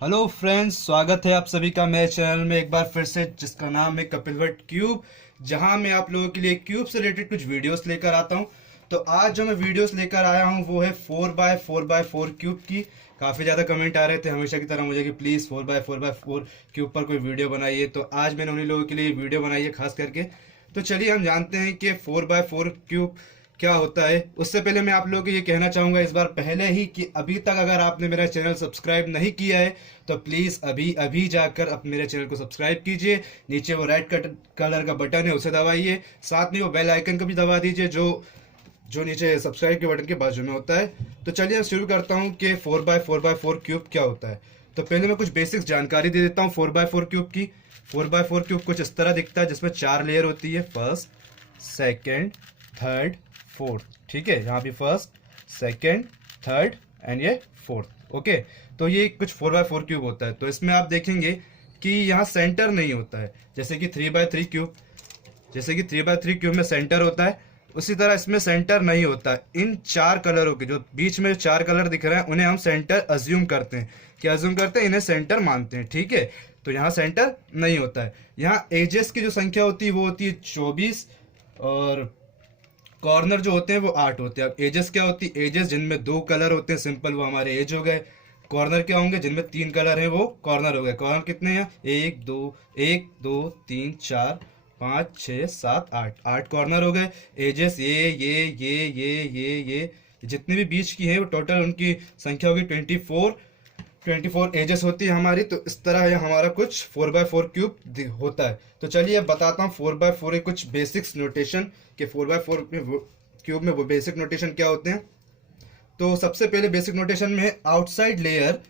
Hello friends, स्वागत है आप सभी का मेरे चैनल में एक बार फिर से, जिसका नाम है कपिल भट्ट क्यूब। जहां मैं आप लोगों के लिए क्यूब से रिलेटेड कुछ वीडियोस लेकर आता हूं। तो आज जो मैं वीडियोस लेकर आया हूं वो है 4x4x4 क्यूब की। काफ़ी ज़्यादा कमेंट आ रहे थे हमेशा की तरह मुझे कि प्लीज़ 4x4x4 क्यूब पर कोई वीडियो बनाइए। तो आज मैंने उन्हीं लोगों के लिए वीडियो बनाई है खास करके। तो चलिए हम जानते हैं कि 4x4 क्यूब क्या होता है। उससे पहले मैं आप लोगों को ये कहना चाहूँगा इस बार पहले ही कि अभी तक अगर आपने मेरा चैनल सब्सक्राइब नहीं किया है तो प्लीज़ अभी अभी जाकर अब मेरे चैनल को सब्सक्राइब कीजिए। नीचे वो रेड कलर का बटन है उसे दबाइए, साथ में वो बेल आइकन को भी दबा दीजिए जो जो नीचे सब्सक्राइब के बटन के बाजू में होता है। तो चलिए मैं शुरू करता हूँ कि 4x4x4 क्यूब क्या होता है। तो पहले मैं कुछ बेसिक्स जानकारी दे देता हूँ 4x4 क्यूब की। 4x4 क्यूब कुछ इस तरह दिखता है, जिसमें 4 लेयर होती है, फर्स्ट, सेकेंड, थर्ड, फोर्थ। ठीक है, यहाँ भी फर्स्ट, सेकेंड, थर्ड एंड ये फोर्थ। ओके, तो ये कुछ 4x4 क्यूब होता है। तो इसमें आप देखेंगे कि यहाँ सेंटर नहीं होता है, जैसे कि 3x3 क्यूब, जैसे कि 3x3 क्यूब में सेंटर होता है, उसी तरह इसमें सेंटर नहीं होता है। इन 4 कलरों के जो बीच में 4 कलर दिख रहे हैं उन्हें हम सेंटर अज्यूम करते हैं। क्या अज्यूम करते हैं? इन्हें सेंटर मानते हैं। ठीक है, तो यहाँ सेंटर नहीं होता है। यहाँ एजेस की जो संख्या होती है वो होती है 24, और कॉर्नर जो होते हैं वो 8 होते हैं। अब एजेस क्या होती है? एजेस जिनमें 2 कलर होते हैं सिंपल, वो हमारे एज हो गए। कॉर्नर क्या होंगे? जिनमें 3 कलर हैं वो कॉर्नर हो गए। कॉर्नर कितने हैं? 1 2 1 2 3 4 5 6 7 8 कॉर्नर हो गए। एजेस ये जितने भी बीच की हैं वो टोटल उनकी संख्या होगी 24 एजेस होती है हमारी। तो इस तरह है हमारा कुछ 4x4 क्यूब होता है। तो चलिए अब बताता हूँ 4x4 के कुछ बेसिक्स नोटेशन कि 4x4 क्यूब में वो बेसिक नोटेशन क्या होते हैं। तो सबसे पहले बेसिक नोटेशन में है outside layer,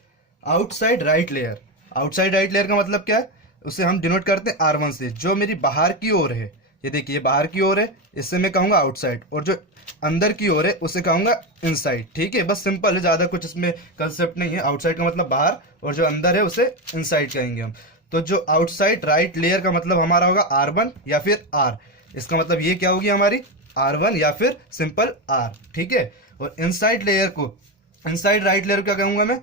outside right layer. Outside right layer का मतलब क्या है? उसे हम डिनोट करते हैं R1 से। जो मेरी बाहर की ओर है, ये देखिए बाहर की ओर है, इससे मैं कहूँगा आउटसाइड, और जो अंदर की ओर है उसे कहूँगा इनसाइड। ठीक है, बस सिंपल है, ज़्यादा कुछ इसमें कंसेप्ट नहीं है। आउटसाइड का मतलब बाहर, और जो अंदर है उसे इनसाइड कहेंगे हम। तो जो आउटसाइड राइट लेयर का मतलब हमारा होगा R1 या फिर R। इसका मतलब ये क्या होगी हमारी? R1 या फिर सिंपल R। ठीक है, और इनसाइड लेयर को, इनसाइड राइट लेयर क्या कहूँगा मैं?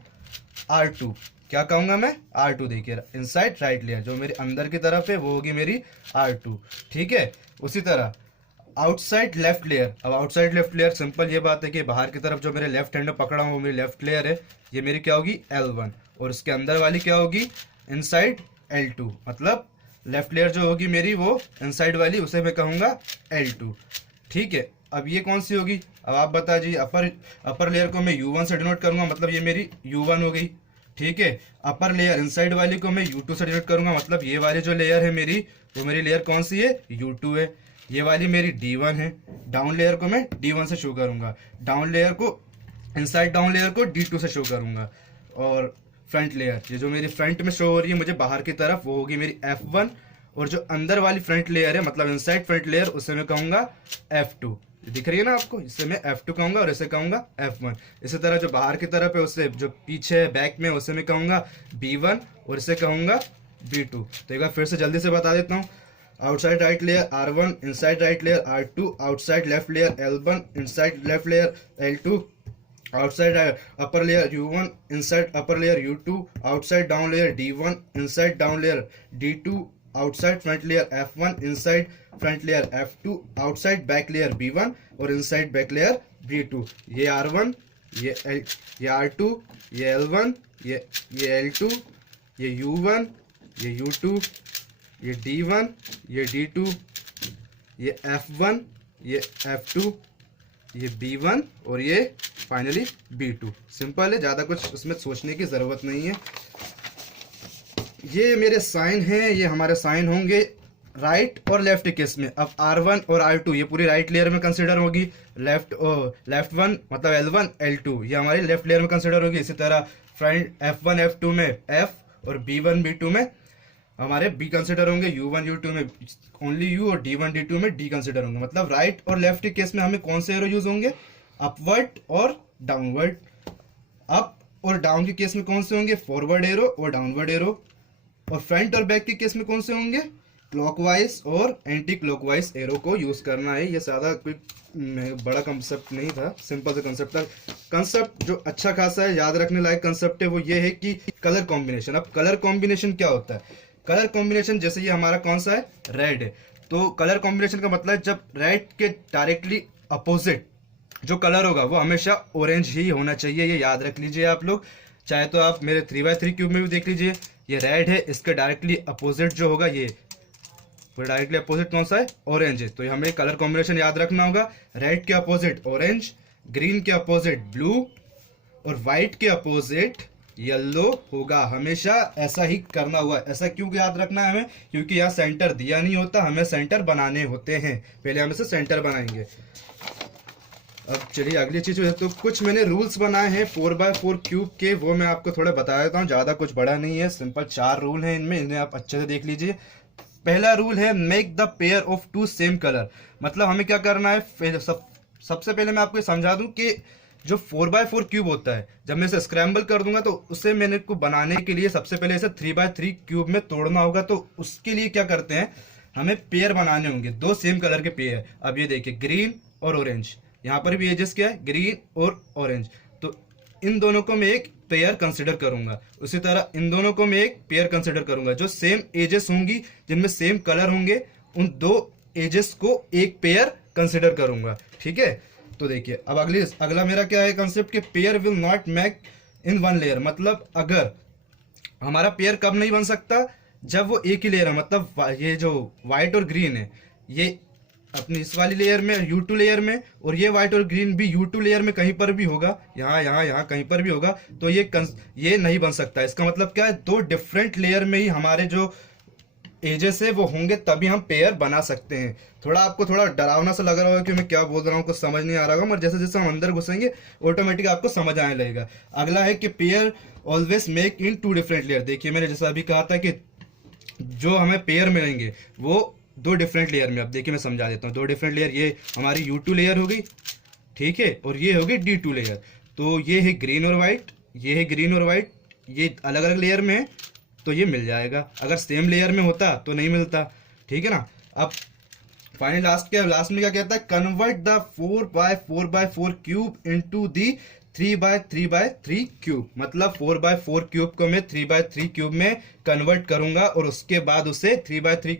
R2। क्या कहूँगा मैं? R2। देखिए इनसाइड राइट लेयर जो मेरे अंदर की तरफ है वो होगी मेरी R2। ठीक है, उसी तरह आउटसाइड लेफ्ट लेयर। अब आउटसाइड लेफ्ट लेयर सिंपल ये बात है कि बाहर की तरफ जो मेरे लेफ्ट हैंड में पकड़ा हूँ वो मेरी लेफ्ट लेयर है, ये मेरी क्या होगी? L1। और उसके अंदर वाली क्या होगी? Inside L2। मतलब लेफ्ट लेयर जो होगी मेरी वो इनसाइड वाली, उसे मैं कहूँगा L2। ठीक है, अब ये कौन सी होगी? अब आप बता दीजिए। अपर लेयर को मैं U1 से डिनोट करूंगा, मतलब ये मेरी U1 हो गई। ठीक है, अपर लेयर इनसाइड वाली को मैं U2 से डिनोट करूंगा, मतलब ये वाली जो लेयर है मेरी, वो मेरी लेयर कौन सी है? U2 है। ये वाली मेरी D1 है। डाउन लेयर को मैं D1 से शो करूंगा, डाउन लेयर को, इनसाइड डाउन लेयर को D2 से शो करूंगा। और फ्रंट लेयर, ये जो मेरी फ्रंट में शो हो रही है मुझे बाहर की तरफ, वो होगी मेरी F1। और जो अंदर वाली फ्रंट लेयर है, मतलब इनसाइड फ्रंट लेयर, उसे मैं कहूंगा F2। दिख रही है ना आपको? इससे मैं F2 कहूंगा और इसे कहूंगा F1। इसी तरह जो बाहर की तरफ है उसे, जो पीछे है बैक में, उसे मैं कहूंगा B1 और इसे कहूंगा B2। तो एक बार फिर से जल्दी से बता देता हूँ। Outside right layer R1, inside right layer R2, outside left layer L1, inside left layer L2, outside upper layer U1, inside upper layer U2, outside down layer D1, inside down layer D2, outside front layer F1, inside front layer F2, outside back layer B1 और inside back layer B2। ये R1, ये R2, ये L1, ये L2, ये U1, ये U2, ये D1, ये D2, ये F1, ये F2, ये B1 और ये फाइनली B2। सिंपल है, ज़्यादा कुछ उसमें सोचने की ज़रूरत नहीं है। ये मेरे साइन हैं, ये हमारे साइन होंगे राइट और लेफ्ट केस में। अब R1 और R2 ये पूरी राइट लेयर में कंसिडर होगी। लेफ्ट 1 मतलब L1 L2 ये हमारी लेफ्ट लेयर में कंसिडर होगी। इसी तरह फ्रंट F1 F2 में F और B1 B2 में हमारे B कंसिडर होंगे। U1 U2 में ओनली U और D1 D2 में D कंसिडर होंगे। मतलब राइट और लेफ्ट के केस में हमें कौन से एरो यूज होंगे? अपवर्ड और डाउनवर्ड। अप और डाउन के केस में कौन से होंगे? फॉरवर्ड एरो और डाउनवर्ड एरो। और फ्रंट और बैक के केस में कौन से होंगे? क्लॉकवाइज और एंटी क्लॉकवाइज एरो को यूज करना है। ये ज़्यादा कोई बड़ा कंसेप्ट नहीं था, सिंपल सा कंसेप्ट था। कंसेप्ट जो अच्छा खासा है, याद रखने लायक कंसेप्ट है, वो ये है कि कलर कॉम्बिनेशन। अब कलर कॉम्बिनेशन क्या होता है? कलर कॉम्बिनेशन जैसे ये हमारा कौन सा है, रेड है, तो कलर कॉम्बिनेशन का मतलब जब रेड के डायरेक्टली अपोजिट जो कलर होगा वो हमेशा ऑरेंज ही होना चाहिए। ये याद रख लीजिए आप लोग। चाहे तो आप मेरे 3x3 क्यूब में भी देख लीजिए, ये रेड है, इसके डायरेक्टली अपोजिट जो होगा ये डायरेक्टली अपोजिट कौन सा है, ऑरेंज है। तो हमें कलर कॉम्बिनेशन याद रखना होगा, रेड के अपोजिट ऑरेंज, ग्रीन के अपोजिट ब्लू और व्हाइट के अपोजिट येलो होगा। हमेशा ऐसा ही करना हुआ। ऐसा क्यों याद रखना है हमें? क्योंकि यहाँ सेंटर दिया नहीं होता, हमें सेंटर बनाने होते हैं। पहले हम इसे सेंटर बनाएंगे। अब चलिए अगली चीज है, तो कुछ मैंने रूल्स बनाए हैं 4x4 क्यूब के, वो मैं आपको थोड़ा बता देता हूँ। ज़्यादा कुछ बड़ा नहीं है, सिंपल 4 रूल हैं इनमें, इन्हें आप अच्छे से देख लीजिए। पहला रूल है make the pair of 2 same colour. मतलब हमें क्या करना है, सबसे पहले मैं आपको समझा दूं कि जो 4x4 क्यूब होता है, जब मैं इसे स्क्रैम्बल कर दूंगा तो उसे मैंने को बनाने के लिए सबसे पहले इसे 3x3 क्यूब में तोड़ना होगा। तो उसके लिए क्या करते हैं, हमें पेयर बनाने होंगे, 2 सेम कलर के पेयर। अब ये देखिए ग्रीन और ऑरेंज, यहाँ पर भी एजेस क्या है, ग्रीन और ऑरेंज। तो इन दोनों को मैं एक पेयर कंसिडर करूंगा। उसी तरह इन दोनों को मैं एक पेयर कंसिडर करूंगा। जो सेम एजेस होंगी, जिनमें सेम कलर होंगे, उन 2 एजेस को एक पेयर कंसिडर करूंगा। ठीक है, तो देखिए अब अगला मेरा क्या है कंसेप्ट कि pair will not make in one layer. मतलब अगर हमारा पेयर कब नहीं बन सकता, जब वो एक ही लेयर है। मतलब ये जो व्हाइट और ग्रीन है, ये अपनी इस वाली लेयर में U2 लेयर में, और ये व्हाइट और ग्रीन भी U2 लेयर में कहीं पर भी होगा, यहाँ कहीं पर भी होगा, तो ये नहीं बन सकता। इसका मतलब क्या है, 2 डिफरेंट लेयर में ही हमारे जो एजेस है वो होंगे, तभी हम पेयर बना सकते हैं। आपको थोड़ा डरावना सा लग रहा होगा कि मैं क्या बोल रहा हूँ, कुछ समझ नहीं आ रहा होगा, मगर जैसे जैसे हम अंदर घुसेंगे ऑटोमेटिक आपको समझ आने लगेगा। अगला है कि pair always make in 2 different layer. देखिए मैंने जैसा अभी कहा था कि जो हमें पेयर मिलेंगे वो 2 डिफरेंट लेयर में। अब देखिए मैं समझा देता हूँ। 2 डिफरेंट लेयर, ये हमारी U2 लेयर होगी, ठीक है, और ये होगी D2 लेयर। तो ये है ग्रीन और व्हाइट, ये है ग्रीन और व्हाइट, ये अलग अलग लेयर में है, तो ये मिल जाएगा। अगर सेम लेयर में होता तो नहीं मिलता, ठीक है ना। अब फाइनल लास्ट में क्या कहता है, convert the 4x4 cube into the 3x3 cube. मतलब 4x4 क्यूब को मैं 3x3 क्यूब में कन्वर्ट करूंगा और उसके बाद उसे 3x3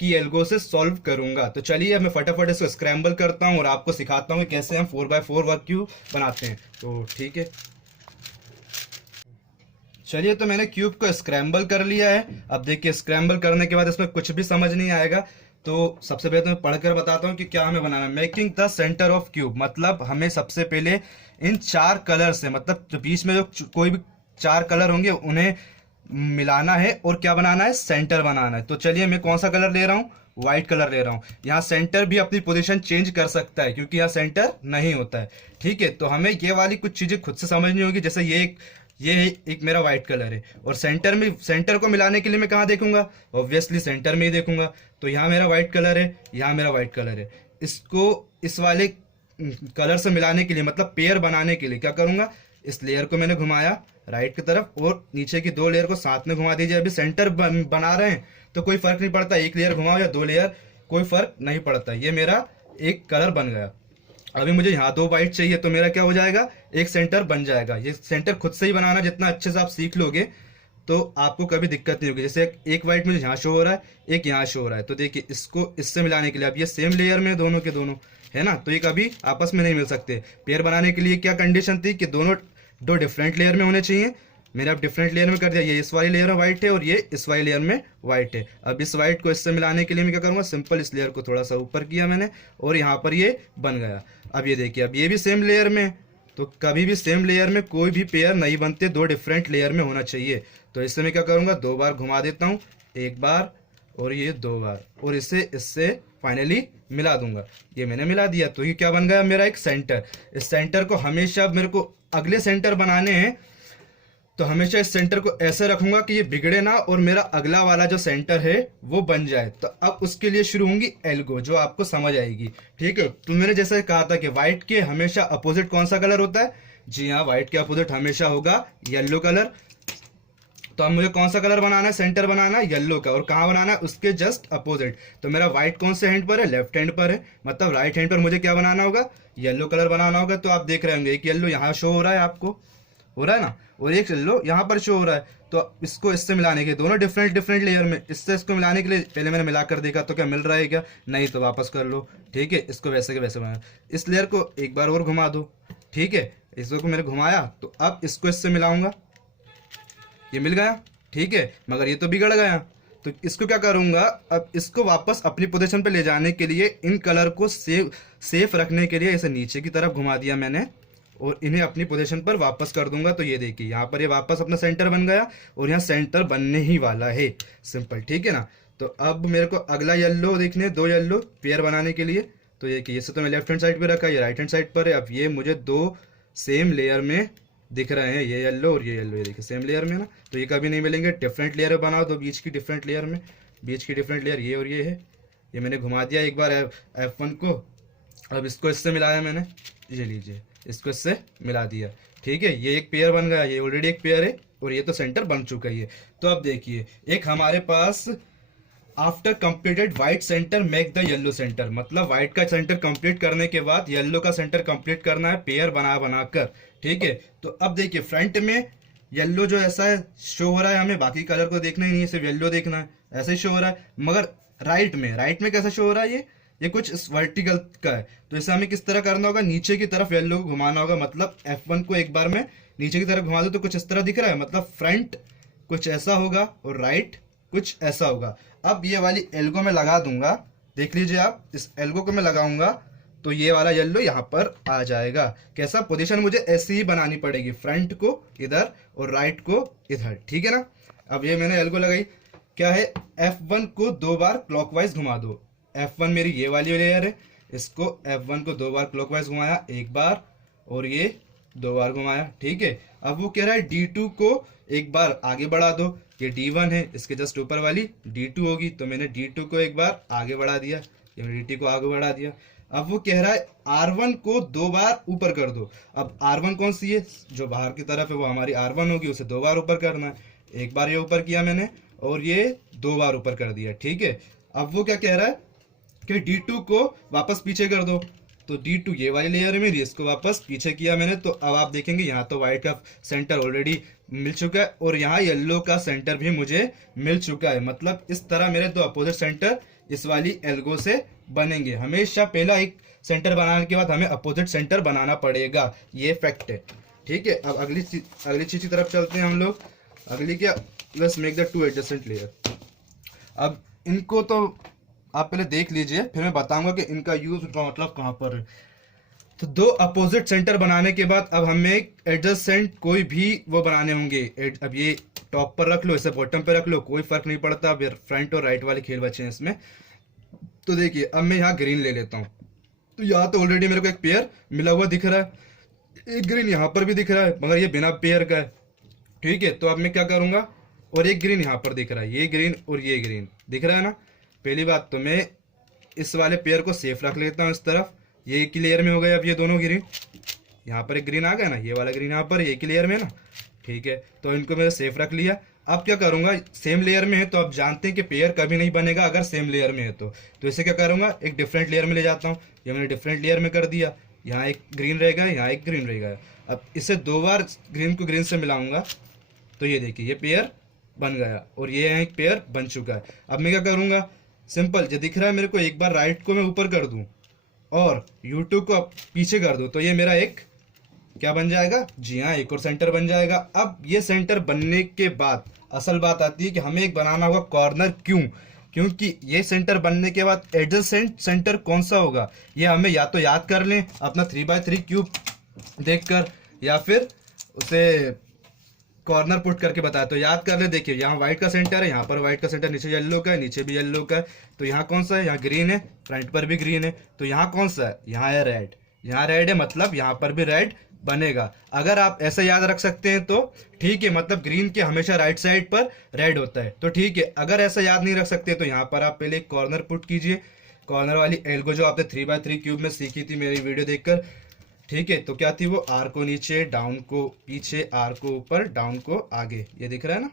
की एल्गो से सॉल्व करूंगा। तो चलिए मैं फटाफट इसको स्क्रैम्बल करता हूं और आपको सिखाता हूं कि कैसे हम 4x4 क्यूब बनाते हैं। तो ठीक है, चलिए तो मैंने क्यूब को स्क्रैम्बल कर लिया है। अब देखिए स्क्रैम्बल करने के बाद इसमें कुछ भी समझ नहीं आएगा, तो सबसे पहले तो मैं पढ़कर बताता हूँ कि क्या हमें बनाना है। Making the centre of cube, मतलब हमें सबसे पहले इन 4 कलर से, मतलब जो बीच में जो कोई भी 4 कलर होंगे उन्हें मिलाना है और क्या बनाना है, सेंटर बनाना है। तो चलिए मैं कौन सा कलर ले रहा हूँ, व्हाइट कलर ले रहा हूँ। यहाँ सेंटर भी अपनी पोजीशन चेंज कर सकता है क्योंकि यहाँ सेंटर नहीं होता है, ठीक है। तो हमें ये वाली कुछ चीजें खुद से समझनी होगी। जैसे ये एक मेरा व्हाइट कलर है और सेंटर को मिलाने के लिए मैं कहाँ देखूंगा, ऑब्वियसली सेंटर में ही देखूंगा। तो यहाँ मेरा व्हाइट कलर है, यहाँ मेरा व्हाइट कलर है, इसको इस वाले कलर से मिलाने के लिए, मतलब पेयर बनाने के लिए क्या करूंगा, इस लेयर को मैंने घुमाया राइट की तरफ और नीचे की 2 लेयर को साथ में घुमा दीजिए। अभी सेंटर बना रहे हैं तो कोई फर्क नहीं पड़ता, 1 लेयर घुमाओ या 2 लेयर, कोई फर्क नहीं पड़ता। ये मेरा एक कलर बन गया। अभी मुझे यहाँ 2 व्हाइट चाहिए, तो मेरा क्या हो जाएगा, एक सेंटर बन जाएगा। ये सेंटर खुद से ही बनाना जितना अच्छे से आप सीख लोगे तो आपको कभी दिक्कत नहीं होगी। जैसे एक व्हाइट मुझे यहाँ शो हो रहा है, एक यहाँ शो हो रहा है, तो देखिए इसको इससे मिलाने के लिए, अब ये सेम लेयर में दोनों के दोनों है ना, तो ये कभी आपस में नहीं मिल सकते। पेयर बनाने के लिए क्या कंडीशन थी कि दोनों 2 डिफरेंट लेयर में होने चाहिए। मैंने अब डिफरेंट लेयर में कर दिया, ये इस वाली लेयर में व्हाइट है और ये इस वाली लेयर में व्हाइट है। अब इस व्हाइट को इससे मिलाने के लिए मैं क्या करूँगा, सिंपल इस लेयर को थोड़ा सा ऊपर किया मैंने और यहाँ पर ये बन गया। अब ये देखिए, अब ये भी सेम लेयर में, तो कभी भी सेम लेयर में कोई भी पेयर नहीं बनते, 2 डिफरेंट लेयर में होना चाहिए। तो इससे मैं क्या करूँगा, 2 बार घुमा देता हूँ, 1 बार और ये 2 बार, और इससे फाइनली मिला दूंगा। ये मैंने मिला दिया, तो ये क्या बन गया, मेरा एक सेंटर। इस सेंटर को हमेशा मेरे को अगले सेंटर बनाने हैं, तो हमेशा इस सेंटर को ऐसे रखूंगा कि ये बिगड़े ना और मेरा अगला वाला जो सेंटर है वो बन जाए। तो अब उसके लिए शुरू होंगी एल्गो, जो आपको समझ आएगी, ठीक है। तो मैंने जैसे कहा था कि व्हाइट के हमेशा अपोजिट कौन सा कलर होता है, जी हाँ, व्हाइट के अपोजिट हमेशा होगा येलो कलर। तो अब मुझे कौन सा कलर बनाना है, सेंटर बनाना है येलो का, और कहाँ बनाना है, उसके जस्ट अपोजिट। तो मेरा व्हाइट कौन से हैंड पर है, लेफ्ट हैंड पर है, मतलब राइट हैंड पर मुझे क्या बनाना होगा, येलो कलर बनाना होगा। तो आप देख रहे होंगे एक येलो यहाँ शो हो रहा है, आपको हो रहा है ना, और एक येलो यहाँ पर शो हो रहा है। तो इसको इससे मिलाने के, दोनों डिफरेंट डिफरेंट लेयर में, इससे इसको मिलाने के लिए पहले मैंने मिलाकर देखा तो क्या मिल रहा है क्या, नहीं, तो वापस कर लो। ठीक है, इसको वैसे के वैसे बना, इस लेयर को एक बार और घुमा दो। ठीक है, इसको मैंने घुमाया, तो अब इसको इससे मिलाऊंगा, ये मिल गया। ठीक है, मगर ये तो बिगड़ गया। तो इसको क्या करूंगा, अब इसको वापस अपनी पोजीशन पे ले जाने के लिए, इन कलर को सेफ रखने के लिए इसे नीचे की तरफ घुमा दिया मैंने, और इन्हें अपनी पोजीशन पर वापस कर दूंगा। तो ये देखिए यहाँ पर ये वापस अपना सेंटर बन गया, और यहाँ सेंटर बनने ही वाला है, सिंपल। ठीक है ना। तो अब मेरे को अगला येलो देखने, 2 येलो पेयर बनाने के लिए। तो ये कि इसे तो मैं लेफ्ट हैंड साइड पे रखा, ये राइट हैंड साइड पर है। अब ये मुझे 2 सेम लेयर में दिख रहे हैं, ये येलो और ये येलो, ये देखिए सेम लेयर में ना, तो ये कभी नहीं मिलेंगे, डिफरेंट लेयर बनाओ। तो बीच की डिफरेंट लेयर में, बीच की डिफरेंट लेयर ये और ये है। ये मैंने घुमा दिया एक बार F1 को। अब इसको इससे मिलाया मैंने, ये लीजिए, इसको इससे मिला दिया। ठीक है, ये एक पेयर बन गया, ये ऑलरेडी एक पेयर है, और ये तो सेंटर बन चुका ही है। तो अब देखिए, एक हमारे पास after completed white centre make the yellow centre, मतलब व्हाइट का सेंटर कंप्लीट करने के बाद येलो का सेंटर कंप्लीट करना है, पेयर बना बनाकर। ठीक है, तो अब देखिए फ्रंट में येलो जो ऐसा है शो हो रहा है, हमें बाकी कलर को देखना ही नहीं है, सिर्फ येलो देखना है, ऐसे ही शो हो रहा है। मगर राइट में कैसा शो हो रहा है, ये कुछ इस वर्टिकल का है। तो इसे हमें किस तरह करना होगा, नीचे की तरफ येलो को घुमाना होगा, मतलब F1 को एक बार में नीचे की तरफ घुमा दो तो कुछ इस तरह दिख रहा है, मतलब फ्रंट कुछ ऐसा होगा और राइट कुछ ऐसा होगा। अब ये वाली एल्गो में लगा दूंगा, देख लीजिए आप, इस एल्गो को मैं लगाऊंगा तो ये वाला येलो यहाँ पर आ जाएगा। कैसा, पोजीशन मुझे ऐसी ही बनानी पड़ेगी, फ्रंट को इधर और राइट को इधर। ठीक है ना। अब ये मैंने एल्गो लगाई, क्या है, F1 को 2 बार क्लॉकवाइज घुमा दो। F1 मेरी ये वाली लेयर है, इसको F1 को 2 बार क्लॉकवाइज घुमाया, एक बार और ये 2 बार घुमाया। ठीक है, अब वो कह रहा है D2 को एक बार आगे बढ़ा दो, ये D1 है, इसके जस्ट ऊपर वाली D2 होगी, तो मैंने D2 को एक बार आगे बढ़ा दिया, ये मैंने D2 को आगे बढ़ा दिया। अब वो कह रहा है R1 को 2 बार ऊपर कर दो। अब R1 कौन सी है, जो बाहर की तरफ है वो हमारी R1 होगी, उसे 2 बार ऊपर करना है। एक बार ये ऊपर किया मैंने, और ये 2 बार ऊपर कर दिया। ठीक है, अब वो क्या कह रहा है कि D2 को वापस पीछे कर दो, तो D2 ये वाली लेयर में, इसको वापस पीछे किया मैंने। तो अब आप देखेंगे यहाँ तो व्हाइट का सेंटर ऑलरेडी मिल चुका है, और यहाँ येलो का सेंटर भी मुझे मिल चुका है। मतलब इस तरह मेरे 2 अपोजिट सेंटर इस वाली एल्गो से बनेंगे। हमेशा पहला एक सेंटर बनाने के बाद हमें अपोजिट सेंटर बनाना पड़ेगा, ये फैक्ट है। ठीक है, अब अगली चीज की तरफ चलते हैं हम लोग। अगली क्या, let's make the 2 adjacent layer. अब इनको तो आप पहले देख लीजिए, फिर मैं बताऊंगा कि इनका यूज का मतलब कहाँ पर है। तो 2 अपोजिट सेंटर बनाने के बाद अब हमें एडजेसेंट कोई भी वो बनाने होंगे। अब ये टॉप पर रख लो, इसे बॉटम पे रख लो, कोई फर्क नहीं पड़ता, अब फ्रंट और राइट वाले खेल बचे हैं इसमें। तो देखिए, अब मैं यहाँ ग्रीन ले लेता हूँ। तो यहाँ तो ऑलरेडी मेरे को एक पेयर मिला हुआ दिख रहा है, एक ग्रीन यहाँ पर भी दिख रहा है, मगर ये बिना पेयर का है। ठीक है, तो अब मैं क्या करूंगा, और एक ग्रीन यहाँ पर दिख रहा है, ये ग्रीन और ये ग्रीन दिख रहा है ना। पहली बात तो मैं इस वाले पेयर को सेफ रख लेता हूँ इस तरफ, ये एक ही लेयर में हो गए। अब ये दोनों ग्रीन, यहाँ पर एक ग्रीन आ गया ना, ये वाला ग्रीन यहाँ पर एक ही लेयर में ना। ठीक है, तो इनको मैंने सेफ रख लिया। अब क्या करूंगा, सेम लेयर में है तो आप जानते हैं कि पेयर कभी नहीं बनेगा अगर सेम लेयर में है तो इसे क्या करूंगा, एक डिफरेंट लेयर में ले जाता हूँ। ये मैंने डिफरेंट लेयर में कर दिया, यहाँ एक ग्रीन रहेगा, यहाँ एक ग्रीन रहेगा। अब इसे 2 बार ग्रीन को ग्रीन से मिलाऊंगा, तो ये देखिए ये पेयर बन गया, और ये एक पेयर बन चुका है। अब मैं क्या करूंगा, सिंपल, जो दिख रहा है मेरे को, एक बार राइट को मैं ऊपर कर दूं और U2 को पीछे कर दूं, तो ये मेरा एक क्या बन जाएगा, जी हाँ, एक और सेंटर बन जाएगा। अब ये सेंटर बनने के बाद असल बात आती है कि हमें एक बनाना होगा कॉर्नर। क्योंकि ये सेंटर बनने के बाद एडजेसेंट सेंटर कौन सा होगा, ये हमें या तो याद कर लें अपना 3x3 क्यूब देखकर, या फिर उसे कॉर्नर पुट करके बताया। तो याद कर ले, देखिए यहाँ व्हाइट का सेंटर है, यहाँ पर व्हाइट का सेंटर, नीचे येलो का है, नीचे भी येलो का है। तो यहाँ कौन सा है, यहाँ ग्रीन है, फ्रंट पर भी ग्रीन है। तो यहाँ कौन सा है, यहाँ है रेड, यहाँ रेड है, मतलब यहाँ पर भी रेड बनेगा। अगर आप ऐसे याद रख सकते हैं तो ठीक है, मतलब ग्रीन के हमेशा राइट साइड पर रेड होता है, तो ठीक है। अगर ऐसा याद नहीं रख सकते तो यहाँ पर आप पहले एक कॉर्नर पुट कीजिए, कॉर्नर वाली एल्गो जो आपने 3x3 क्यूब में सीखी थी मेरी वीडियो देखकर। ठीक है, तो क्या थी वो, आर को नीचे, डाउन को पीछे, आर को ऊपर, डाउन को आगे, ये दिख रहा है ना।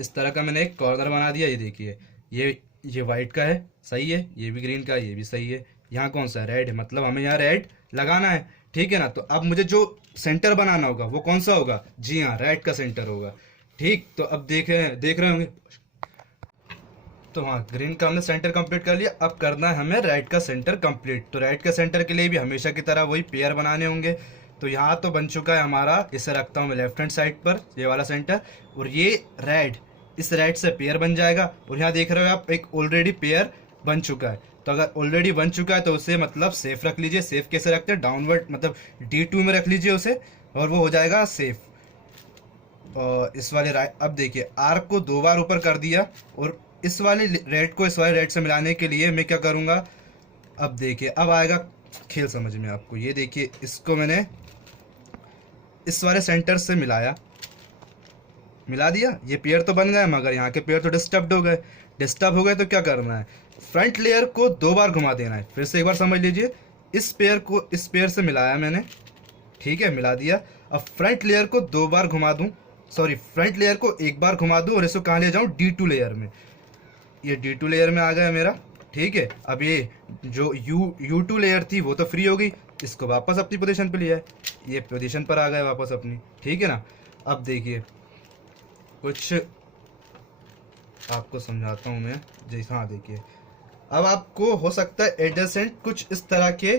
इस तरह का मैंने एक कॉर्नर बना दिया। ये देखिए, ये वाइट का है, सही है, ये भी ग्रीन का है, ये भी सही है। यहाँ कौन सा रेड है, मतलब हमें यहाँ रेड लगाना है, ठीक है ना। तो अब मुझे जो सेंटर बनाना होगा वो कौन सा होगा, जी हाँ, रेड का सेंटर होगा। ठीक, तो अब देख रहे होंगे। तो हाँ, ग्रीन का हमने सेंटर कंप्लीट कर लिया। अब करना है हमें रेड का सेंटर कंप्लीट। तो रेड का सेंटर के लिए भी हमेशा की तरह वही पेयर बनाने होंगे। तो यहाँ तो बन चुका है हमारा, इसे रखता हूँ मैं लेफ्ट हैंड साइड पर, ये वाला सेंटर। और ये रेड, इस रेड से पेयर बन जाएगा। और यहाँ देख रहे हो आप, एक ऑलरेडी पेयर बन चुका है। तो अगर ऑलरेडी बन चुका है तो उसे मतलब सेफ रख लीजिए। सेफ कैसे रखते हैं, डाउनवर्ड मतलब D2 में रख लीजिए उसे, और वो हो जाएगा सेफ। और इस वाले अब देखिए, आर्क को 2 बार ऊपर कर दिया। और इस वाले रेड को इस वाले रेड से मिलाने के लिए मैं क्या करूँगा, अब देखिए, अब आएगा खेल समझ में आपको। ये देखिए, इसको मैंने इस वाले सेंटर से मिला दिया। ये पेयर तो बन गया, मगर यहाँ के पेयर तो डिस्टर्ब हो गए। डिस्टर्ब हो गए तो क्या करना है, फ्रंट लेयर को 2 बार घुमा देना है। फिर से एक बार समझ लीजिए, इस पेयर को इस पेयर से मिलाया मैंने, ठीक है, मिला दिया। अब फ्रंट लेयर को 2 बार घुमा दूं, सॉरी, फ्रंट लेयर को 1 बार घुमा दूं, और इसको कहाँ ले जाऊं, D2 लेयर में। ये D2 लेयर में आ गया मेरा, ठीक है। अब ये जो U2 लेयर थी वो तो फ्री हो गई, इसको वापस अपनी पोजीशन पे लिया है, ये पोजीशन पर आ गया वापस अपनी, ठीक है ना। अब देखिए, कुछ आपको समझाता हूँ मैं, जैसे, हाँ देखिए, अब आपको हो सकता है एडजेसेंट कुछ इस तरह के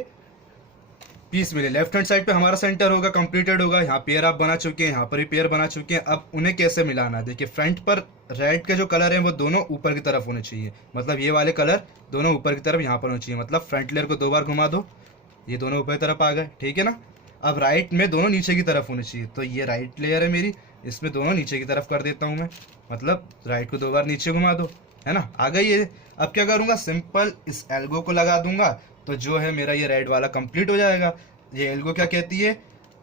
पीस मिले। लेफ्ट हैंड साइड पे हमारा सेंटर होगा, कंप्लीटेड होगा। यहाँ पेयर आप बना चुके हैं, यहाँ पर भी पेयर बना चुके हैं। अब उन्हें कैसे मिलाना है, देखिए, फ्रंट पर रेड के जो कलर हैं वो दोनों ऊपर की तरफ होने चाहिए। मतलब ये वाले कलर दोनों ऊपर की तरफ यहाँ पर होने चाहिए। मतलब फ्रंट लेयर को 2 बार घुमा दो, ये दोनों ऊपर की तरफ आ गए, ठीक है ना। अब राइट में दोनों नीचे की तरफ होने चाहिए। तो ये राइट लेयर है मेरी, इसमें दोनों नीचे की तरफ कर देता हूँ मैं। मतलब राइट को 2 बार नीचे घुमा दो, है ना, आ गई ये। अब क्या करूँगा, सिंपल इस एल्गो को लगा दूंगा, तो जो है मेरा ये रेड वाला कंप्लीट हो जाएगा। ये एल्गो क्या कहती है,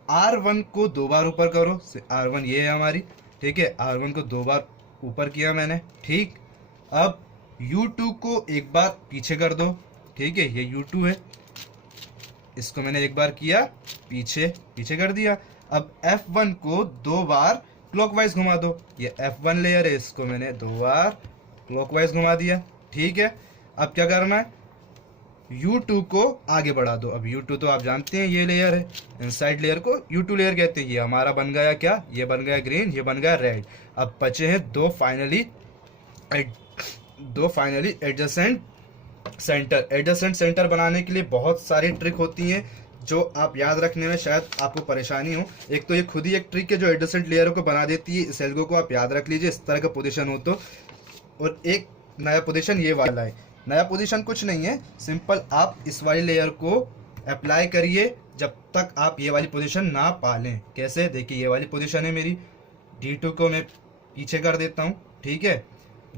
R1 को 2 बार ऊपर करो। R1 ये है हमारी, ठीक है, R1 को 2 बार ऊपर किया मैंने, ठीक। अब U2 को 1 बार पीछे कर दो, ठीक है, ये U2 है, इसको मैंने 1 बार किया, पीछे कर दिया। अब F1 को 2 बार क्लॉकवाइज घुमा दो, ये F1 लेयर है, इसको मैंने 2 बार क्लॉकवाइज घुमा दिया, ठीक है। अब क्या करना है, U2 को आगे बढ़ा दो। अब U2 तो आप जानते हैं ये लेयर है, इनसाइड लेयर को U2 लेयर कहते हैं। ये हमारा बन गया क्या, ये बन गया ग्रीन, ये बन गया रेड। अब बचे हैं दो finally adjacent centre. Adjacent centre बनाने के लिए बहुत सारी ट्रिक होती हैं, जो आप याद रखने में शायद आपको परेशानी हो। एक तो ये खुद ही एक ट्रिक है जो एडजेसेंट लेयरों को बना देती है। इस एल्गो को आप याद रख लीजिए, इस तरह का पोजीशन हो तो। और एक नया पोजीशन ये वाला है। नया पोजीशन कुछ नहीं है, सिंपल आप इस वाली लेयर को अप्लाई करिए जब तक आप ये वाली पोजीशन ना पा लें। कैसे, देखिए, ये वाली पोजीशन है मेरी, D2 को मैं पीछे कर देता हूँ, ठीक है,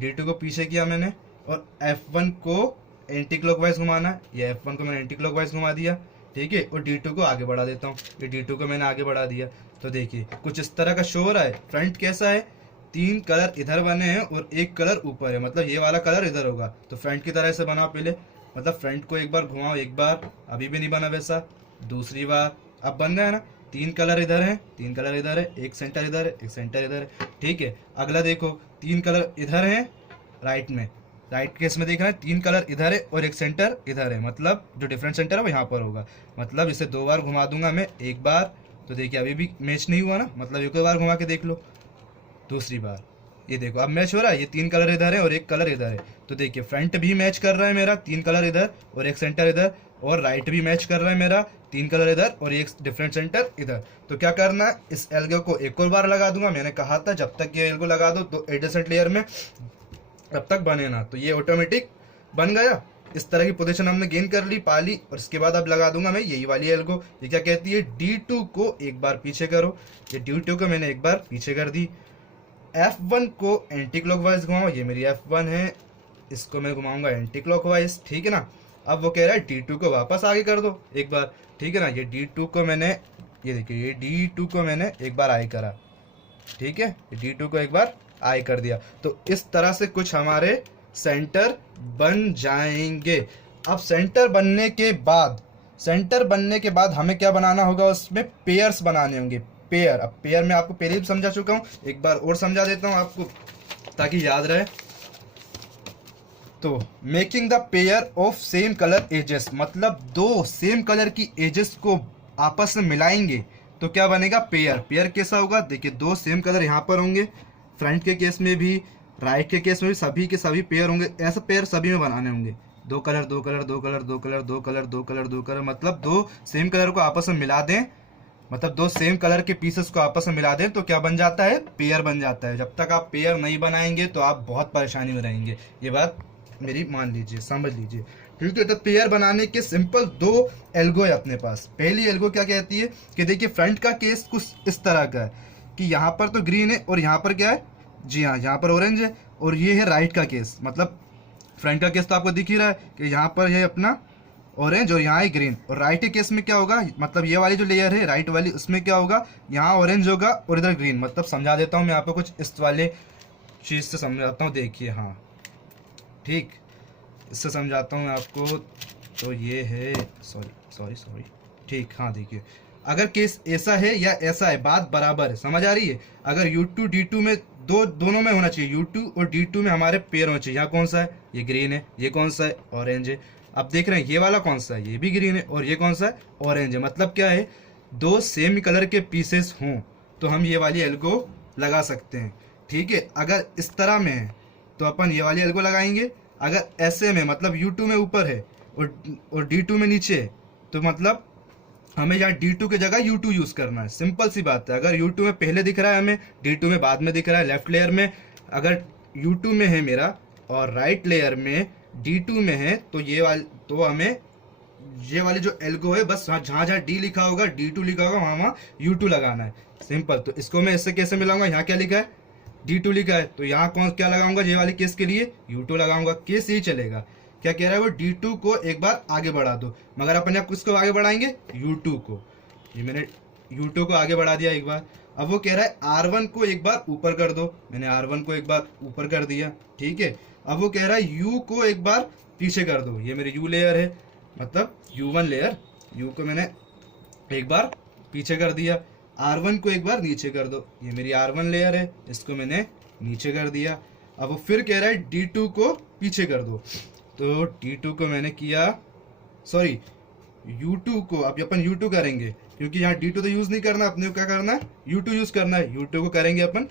D2 को पीछे किया मैंने। और F1 को एंटी क्लॉकवाइज घुमाना है, ये F1 को मैंने एंटी क्लॉकवाइज घुमा दिया, ठीक है। और D2 को आगे बढ़ा देता हूँ, ये D2 को मैंने आगे बढ़ा दिया। तो देखिए, कुछ इस तरह का शो हो रहा है। फ्रंट कैसा है, 3 कलर इधर बने हैं और 1 कलर ऊपर है, मतलब ये वाला कलर इधर होगा। तो फ्रंट की तरह से बनाओ पहले, मतलब फ्रंट को 1 बार घुमाओ, 1 बार, अभी भी नहीं बना वैसा, दूसरी बार, अब बन गया ना। 3 कलर इधर है, 3 कलर इधर है, 1 सेंटर इधर है, 1 सेंटर इधर है, ठीक है। अगला देखो, 3 कलर इधर है राइट में, राइट केस में देख रहे हैं 3 कलर इधर है और 1 सेंटर इधर है, मतलब जो डिफरेंट सेंटर है वो यहाँ पर होगा। मतलब इसे 2 बार घुमा दूंगा मैं, 1 बार, तो देखिए अभी भी मैच नहीं हुआ ना, मतलब 1 बार घुमा के देख लो, दूसरी बार, ये देखो अब मैच हो रहा है। ये 3 कलर इधर है और 1 कलर इधर है, तो देखिए फ्रंट भी मैच कर रहा है मेरा, 3 कलर इधर और 1 सेंटर इधर। और राइट भी मैच कर रहा है मेरा, 3 कलर इधर और 1 डिफरेंट सेंटर इधर। तो क्या करना है, इस एल्गो को 1 और बार लगा दूंगा। मैंने कहा था जब तक ये एल्गो लगा दो तो एडजेसेंट लेयर में, तब तक बने ना। तो ये ऑटोमेटिक बन गया। इस तरह की पोजीशन हमने गेन कर ली, पा ली। और इसके बाद अब लगा दूंगा मैं यही वाली एल्गो। ये क्या कहती है, D2 को 1 बार पीछे करो। ये D2 को मैंने 1 बार पीछे कर दी। F1 को एंटी क्लॉकवाइज घुमाओ, ये मेरी F1 है, इसको मैं घुमाऊंगा एंटी क्लॉकवाइज, ठीक है ना। अब वो कह रहा है D2 को वापस आगे कर दो 1 बार, ठीक है ना। ये D2 को मैंने, ये देखिए, ये D2 को मैंने 1 बार आगे करा, ठीक है, D2 को 1 बार आगे कर दिया। तो इस तरह से कुछ हमारे सेंटर बन जाएंगे। अब सेंटर बनने के बाद हमें क्या बनाना होगा, उसमें पेयर्स बनाने होंगे। पेयर, अब पेयर में आपको पहले भी समझा चुका हूँ, एक बार और समझा देता हूँ आपको। ताकि याद रहे। तो making the pair of same colour edges, मतलब दो सेम कलर की एजेस को आपस में मिलाएंगे तो क्या बनेगा, पेयर। पेयर कैसा होगा, देखिए दो सेम कलर यहाँ पर होंगे, फ्रंट के केस में भी राइट के केस में भी सभी के सभी पेयर होंगे। ऐसे पेयर सभी में बनाने होंगे, दो कलर दो कलर दो कलर दो कलर दो कलर दो कलर दो कलर, मतलब दो सेम कलर को आपस में मिला दें, मतलब दो सेम कलर के पीसेस को आपस में मिला दें तो क्या बन जाता है, पेयर बन जाता है। जब तक आप पेयर नहीं बनाएंगे तो आप बहुत परेशानी में रहेंगे, ये बात मेरी मान लीजिए, समझ लीजिए, ठीक है। तो पेयर बनाने के सिंपल दो एल्गो है अपने पास। पहली एल्गो क्या कहती है कि देखिए फ्रंट का केस कुछ इस तरह का है कि यहाँ पर तो ग्रीन है और यहाँ पर क्या है, जी हाँ यहाँ पर ऑरेंज है, और ये है राइट का केस, मतलब फ्रंट का केस तो आपको दिख ही रहा है कि यहाँ पर है अपना ऑरेंज और यहाँ है ग्रीन, और राइट के केस में क्या होगा, मतलब ये वाली जो लेयर है राइट वाली उसमें क्या होगा, यहाँ ऑरेंज होगा और इधर ग्रीन। मतलब समझा देता हूँ मैं आपको कुछ इस वाले चीज़ से समझाता हूँ, देखिए हाँ ठीक, इससे समझाता हूँ मैं आपको। तो ये है सॉरी ठीक, हाँ देखिए अगर केस ऐसा है या ऐसा है बात बराबर है, समझ आ रही है। अगर U2 D2 में दोनों में होना चाहिए, U2 और D2 में हमारे पेयर होना चाहिए। यहाँ कौन सा है, ये ग्रीन है, ये कौन सा है, ऑरेंज है। अब देख रहे हैं ये वाला कौन सा है, ये भी ग्रीन है, और ये कौन सा है, ऑरेंज है। मतलब क्या है, दो सेम कलर के पीसेस हों तो हम ये वाली एल्गो लगा सकते हैं, ठीक है। अगर इस तरह में है तो अपन ये वाली एल्गो लगाएंगे, अगर ऐसे में मतलब U2 में ऊपर है और D2 में नीचे है तो मतलब हमें यहाँ D2 की जगह U2 यूज़ करना है, सिंपल सी बात है। अगर U2 में पहले दिख रहा है हमें, D2 में बाद में दिख रहा है लेफ्ट लेयर में, अगर U2 में है मेरा और राइट लेयर में D2 में है तो तो हमें ये वाली जो एल्गो है बस जहाँ जहाँ D लिखा होगा D2 लिखा होगा वहाँ U2 लगाना है, सिंपल। तो इसको मैं इससे कैसे मिलाऊंगा, यहाँ क्या लिखा है, D2 लिखा है, तो यहाँ कौन क्या लगाऊंगा, ये वाले केस के लिए U2 लगाऊंगा, केस यही चलेगा। क्या कह रहा है वो, D2 को एक बार आगे बढ़ा दो, मगर अपन यहाँ किसको आगे बढ़ाएंगे, U2 को। ये मैंने U2 को आगे बढ़ा दिया एक बार। अब वो कह रहा है R1 को एक बार ऊपर कर दो, मैंने R1 को एक बार ऊपर कर दिया, ठीक है। अब वो कह रहा है U को एक बार पीछे कर दो, ये मेरी U लेयर है, मतलब U1 लेयर, U को मैंने एक बार पीछे कर दिया। R1 को एक बार नीचे कर दो, ये मेरी R1 लेयर है, इसको मैंने नीचे कर दिया। अब वो फिर कह रहा है D2 को पीछे कर दो, तो D2 को मैंने किया, सॉरी U2 को, अब अपन U2 करेंगे क्योंकि यहाँ D2 तो यूज़ नहीं करना, अपने को क्या करना है, U2 यूज़ करना है। U2 को करेंगे अपन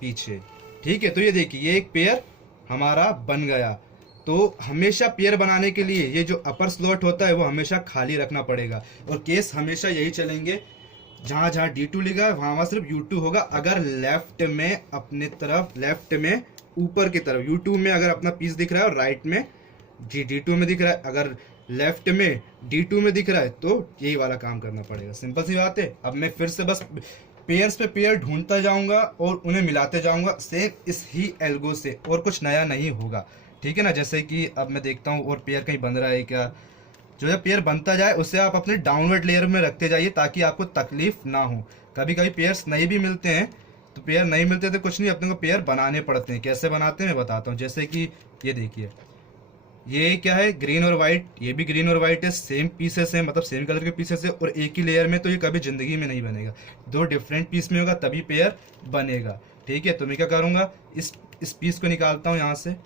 पीछे, ठीक है। तो ये देखिए ये एक पेयर हमारा बन गया। तो हमेशा पेयर बनाने के लिए ये जो अपर स्लॉट होता है वो हमेशा खाली रखना पड़ेगा, और केस हमेशा यही चलेंगे, जहाँ जहाँ D2 लिखा है वहाँ सिर्फ U2 होगा। अगर लेफ्ट में अपने तरफ, लेफ्ट में ऊपर की तरफ U2 में अगर अपना पीस दिख रहा है और राइट में D2 में दिख रहा है, अगर लेफ्ट में D2 में दिख रहा है तो यही वाला काम करना पड़ेगा, सिंपल सी बात है। अब मैं फिर से बस पेयर्स पे पेयर ढूंढता जाऊंगा और उन्हें मिलाते जाऊंगा सेम इस ही एल्गो से, और कुछ नया नहीं होगा, ठीक है ना। जैसे कि अब मैं देखता हूँ और पेयर कहीं बन रहा है क्या, जो है पेयर बनता जाए उससे आप अपने डाउनवर्ड लेयर में रखते जाइए ताकि आपको तकलीफ ना हो। कभी कभी पेयर्स नहीं भी मिलते हैं, तो पेयर नहीं मिलते तो कुछ नहीं, अपने को पेयर बनाने पड़ते हैं। कैसे बनाते हैं मैं बताता हूँ। जैसे कि ये देखिए, ये क्या है, ग्रीन और वाइट, ये भी ग्रीन और वाइट है, सेम पीसेस है, मतलब सेम कलर के पीसेस है, और एक ही लेयर में, तो ये कभी जिंदगी में नहीं बनेगा। दो डिफरेंट पीस में होगा तभी पेयर बनेगा, ठीक है। तो मैं क्या करूँगा, इस पीस को निकालता हूँ यहाँ से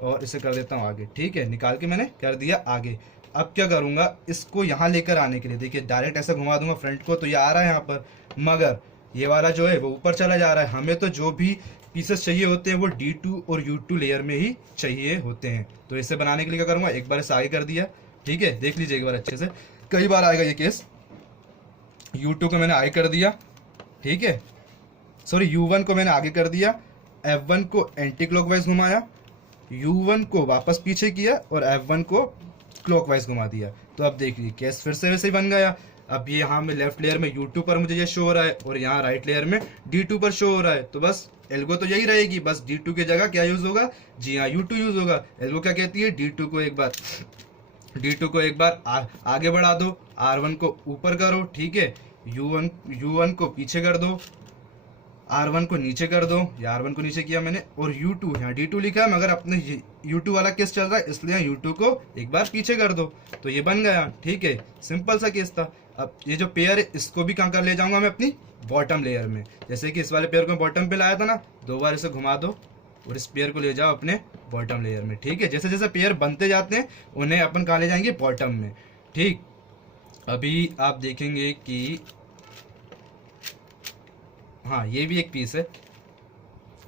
और इसे कर देता हूँ आगे, ठीक है। निकाल के मैंने कर दिया आगे। अब क्या करूँगा, इसको यहाँ लेकर आने के लिए, देखिए डायरेक्ट ऐसे घुमा दूंगा फ्रंट को तो ये आ रहा है यहाँ पर, मगर ये वाला जो है वो ऊपर चला जा रहा है। हमें तो जो भी पीसेस चाहिए होते हैं वो D2 और U2 लेयर में ही चाहिए होते हैं। तो इसे बनाने के लिए क्या करूँगा, एक बार इसे आगे कर दिया, ठीक है। देख लीजिए एक बार अच्छे से, कई बार आएगा ये केस। U2 को मैंने आगे कर दिया, ठीक है, सॉरी U1 को मैंने आगे कर दिया, F1 को एंटी क्लॉकवाइज घुमाया, U1 को वापस पीछे किया और F1 को क्लॉकवाइज घुमा दिया। तो अब देखिए केस फिर से वैसे ही बन गया। अब ये यहाँ में लेफ्ट लेयर में U2 पर मुझे ये शो हो रहा है और यहाँ राइट लेयर में D2 पर शो हो रहा है। तो बस एल्गो तो यही रहेगी, बस D2 की जगह क्या यूज होगा, जी हाँ U2 यूज होगा। एल्गो क्या कहती है, D2 को एक बार आगे बढ़ा दो, R1 को ऊपर करो, ठीक है, U1 को पीछे कर दो, R1 को नीचे कर दो, या R1 को नीचे किया मैंने, और U2 यहाँ D2 लिखा है मगर अपने U2 वाला केस चल रहा है इसलिए U2 को एक बार पीछे कर दो, तो ये बन गया, ठीक है। सिंपल सा केस था। अब ये जो पेयर है इसको भी कहाँ कर ले जाऊंगा मैं, अपनी बॉटम लेयर में। जैसे कि इस वाले पेयर को बॉटम पे लाया था ना, दो बार इसे घुमा दो, और इस पेयर को ले जाओ अपने बॉटम लेयर में। ठीक है, जैसे जैसे पेयर बनते जाते हैं उन्हें अपन कहाँ ले जाएंगे, बॉटम में। ठीक, अभी आप देखेंगे कि हाँ ये भी एक पीस है,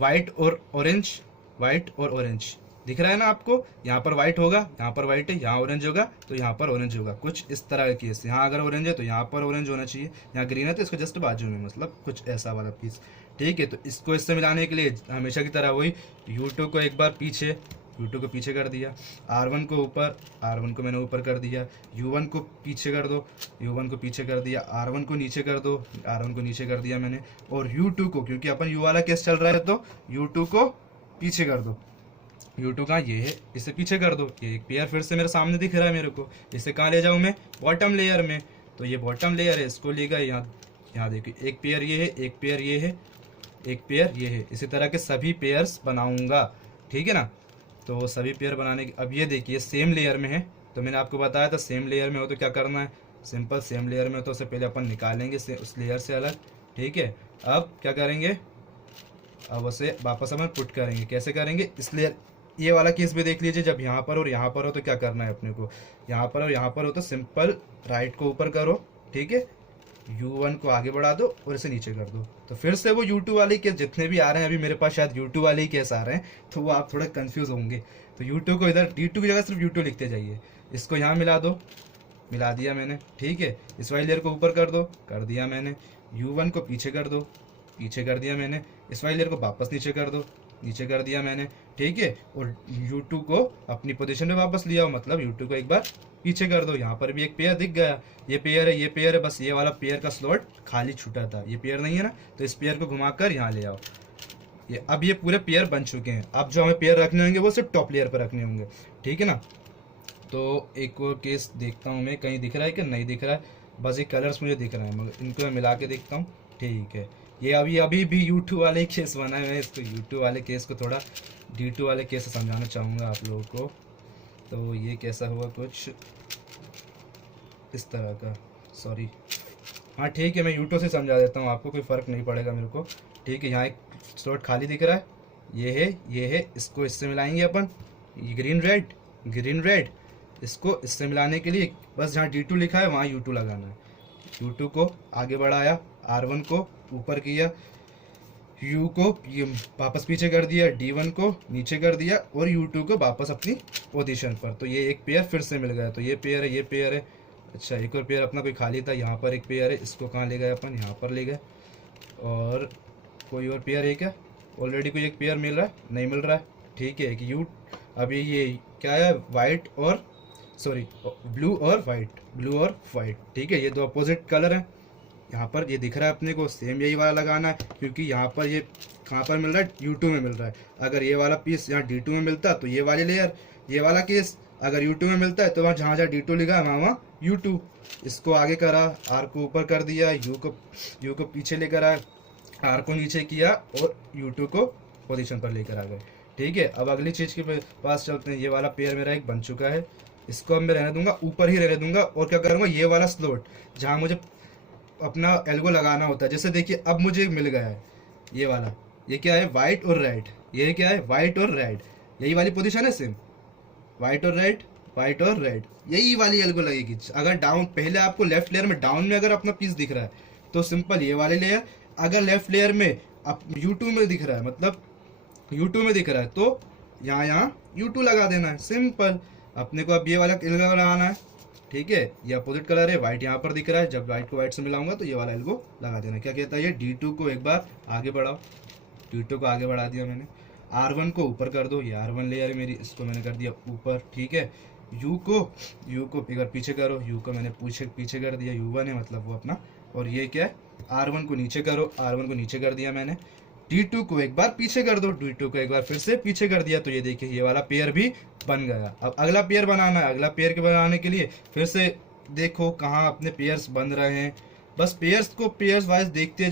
वाइट और ऑरेंज, वाइट और ऑरेंज दिख रहा है ना आपको, यहाँ पर वाइट होगा, यहाँ पर वाइट है, यहाँ ऑरेंज होगा तो यहाँ पर ऑरेंज होगा, कुछ इस तरह का केस। यहाँ अगर ऑरेंज है तो यहाँ पर ऑरेंज होना चाहिए, यहाँ ग्रीन है तो इसको जस्ट बाजू में, मतलब कुछ ऐसा वाला पीस। ठीक है, तो इसको इससे मिलाने के लिए हमेशा की तरह वही U2 को एक बार पीछे, U2 को पीछे कर दिया, R1 को ऊपर, R1 को मैंने ऊपर कर दिया, U1 को पीछे कर दो, U1 को पीछे कर दिया, R1 को नीचे कर दो, R1 को नीचे कर दिया मैंने, और U2 को, क्योंकि अपन U वाला केस चल रहा है तो U2 को पीछे कर दो। U2 कहाँ, ये है, इसे पीछे कर दो। ये एक पेयर फिर से मेरे सामने दिख रहा है मेरे को, इसे कहाँ ले जाऊँ मैं, बॉटम लेयर में। तो ये बॉटम लेयर है, इसको ले गए यहाँ, यहाँ देखिए एक पेयर ये है, एक पेयर ये है, एक पेयर ये है, इसी तरह के सभी पेयर्स बनाऊंगा। ठीक है ना, तो सभी पेयर बनाने के, अब ये देखिए सेम लेयर में है, तो मैंने आपको बताया था सेम लेयर में हो तो क्या करना है, सिंपल सेम लेयर में हो तो उससे पहले अपन निकालेंगे उस लेयर से अलग। ठीक है, अब क्या करेंगे, अब उसे वापस अपन पुट करेंगे। कैसे करेंगे, इस लेयर, ये वाला केस भी देख लीजिए, जब यहाँ पर और यहाँ पर हो तो क्या करना है अपने को, यहाँ पर और यहाँ पर हो तो सिंपल राइट को ऊपर करो। ठीक है, U1 को आगे बढ़ा दो और इसे नीचे कर दो, तो फिर से वो U2 वाले केस जितने भी आ रहे हैं, अभी मेरे पास शायद U2 वाले ही केस आ रहे हैं, तो वो आप थोड़ा कंफ्यूज होंगे। तो U2 को इधर D2 की जगह सिर्फ U2 लिखते जाइए, इसको यहाँ मिला दो, मिला दिया मैंने। ठीक है, इस वाली लेयर को ऊपर कर दो, कर दिया मैंने। U1 को पीछे कर दो, पीछे कर दिया मैंने। इस वाली लेयर को वापस नीचे कर दो, नीचे कर दिया मैंने। ठीक है, और U2 को अपनी पोजीशन में वापस लिया, मतलब U2 को एक बार पीछे कर दो। यहाँ पर भी एक पेयर दिख गया, ये पेयर है, ये पेयर है, बस ये वाला पेयर का स्लॉट खाली छूटा था, ये पेयर नहीं है ना, तो इस पेयर को घुमाकर यहाँ ले आओ। ये अब ये पूरे पेयर बन चुके हैं। अब जो हमें पेयर रखने होंगे वो सिर्फ टॉप लेयर पर रखने होंगे। ठीक है ना, तो एक और केस देखता हूँ मैं, कहीं दिख रहा है कि नहीं दिख रहा है, बस ये कलर्स मुझे दिख रहे हैं, मगर इनको मैं मिला के देखता हूँ। ठीक है, ये अभी अभी भी U2 वाले ही केस बना है, मैं इसको U2 वाले केस को थोड़ा D2 वाले केस से समझाना चाहूँगा आप लोगों को। तो ये कैसा हुआ, कुछ इस तरह का, सॉरी, हाँ ठीक है, मैं U2 से समझा देता हूँ आपको, कोई फ़र्क नहीं पड़ेगा मेरे को। ठीक है, यहाँ एक स्लॉट खाली दिख रहा है, ये है, इसको इससे मिलाएंगे अपन, ये ग्रीन रेड, ग्रीन रेड, इसको इससे मिलाने के लिए बस जहाँ D2 लिखा है वहाँ U2 लगाना है। U2 को आगे बढ़ाया, R1 को ऊपर किया, U को ये वापस पीछे कर दिया, D1 को नीचे कर दिया और U2 को वापस अपनी पोजीशन पर। तो ये एक पेयर फिर से मिल गया, तो ये पेयर है, ये पेयर है। अच्छा, एक और पेयर अपना कोई खाली था, यहाँ पर एक पेयर है, इसको कहाँ ले गए अपन, यहाँ पर ले गए। और कोई और पेयर है क्या, ऑलरेडी कोई एक पेयर मिल रहा है, नहीं मिल रहा है। ठीक है, कि U अभी ये क्या है, वाइट और सॉरी ब्लू और वाइट, ब्लू और वाइट। ठीक है, ये दो अपोजिट कलर हैं, यहाँ पर ये दिख रहा है अपने को, सेम यही वाला लगाना है, क्योंकि यहाँ पर ये कहाँ पर मिल रहा है, U2 में मिल रहा है। अगर ये वाला पीस यहाँ D2 में मिलता तो ये वाली लेयर, ये वाला केस अगर U2 में मिलता है तो वहाँ जहाँ जहाँ D2 लिखा है वहाँ U2। इसको आगे करा, R को ऊपर कर दिया, U को पीछे लेकर आया, R को नीचे किया और U2 को पोजीशन पर लेकर आ गए। ठीक है, अब अगली चीज़ के पास चलते हैं। ये वाला पेयर मेरा एक बन चुका है, इसको अब मैं रहने दूंगा, ऊपर ही रहने दूंगा, और क्या करूँगा, ये वाला स्लॉट जहाँ मुझे अपना एल्गो लगाना होता है, जैसे देखिए अब मुझे मिल गया है ये वाला, ये क्या है, वाइट और रेड, ये क्या है, वाइट और रेड, यही वाली पोजीशन है सेम, वाइट और रेड, वाइट और रेड, यही वाली एल्गो लगेगी। अगर डाउन, पहले आपको लेफ्ट लेयर में डाउन में अगर अपना पीस दिख रहा है तो सिंपल ये वाले लेयर, अगर लेफ्ट लेयर में अब U2 में दिख रहा है, मतलब U2 में दिख रहा है तो यहाँ U2 लगा देना है, सिंपल। अपने को अब ये वाला एल्गो लगाना है। ठीक है, ये अपोजिट कलर है, वाइट यहाँ पर दिख रहा है, जब वाइट को वाइट से मिलाऊंगा तो ये वाला एल्गो लगा देना। क्या कहता है ये, D2 को एक बार आगे बढ़ाओ, D2 को आगे बढ़ा दिया मैंने। R1 को ऊपर कर दो, ये R1 लेयर है मेरी, इसको मैंने कर दिया ऊपर। ठीक है, U को एक बार पीछे करो, U को मैंने पीछे कर दिया, U1 है मतलब वो अपना, और ये क्या है, R1 को नीचे करो, R1 को नीचे कर दिया मैंने। D2 को एक बार पीछे कर दो, D2 को एक बार फिर से पीछे कर दिया, तो ये देखिए ये वाला पेयर भी बन गया। अब अगला पेयर बनाना है, अगला पेयर के बनाने के लिए फिर से देखो कहाँ अपने पेयर्स बन रहे हैं, बस पेयर्स को पेयर्स वाइज देखते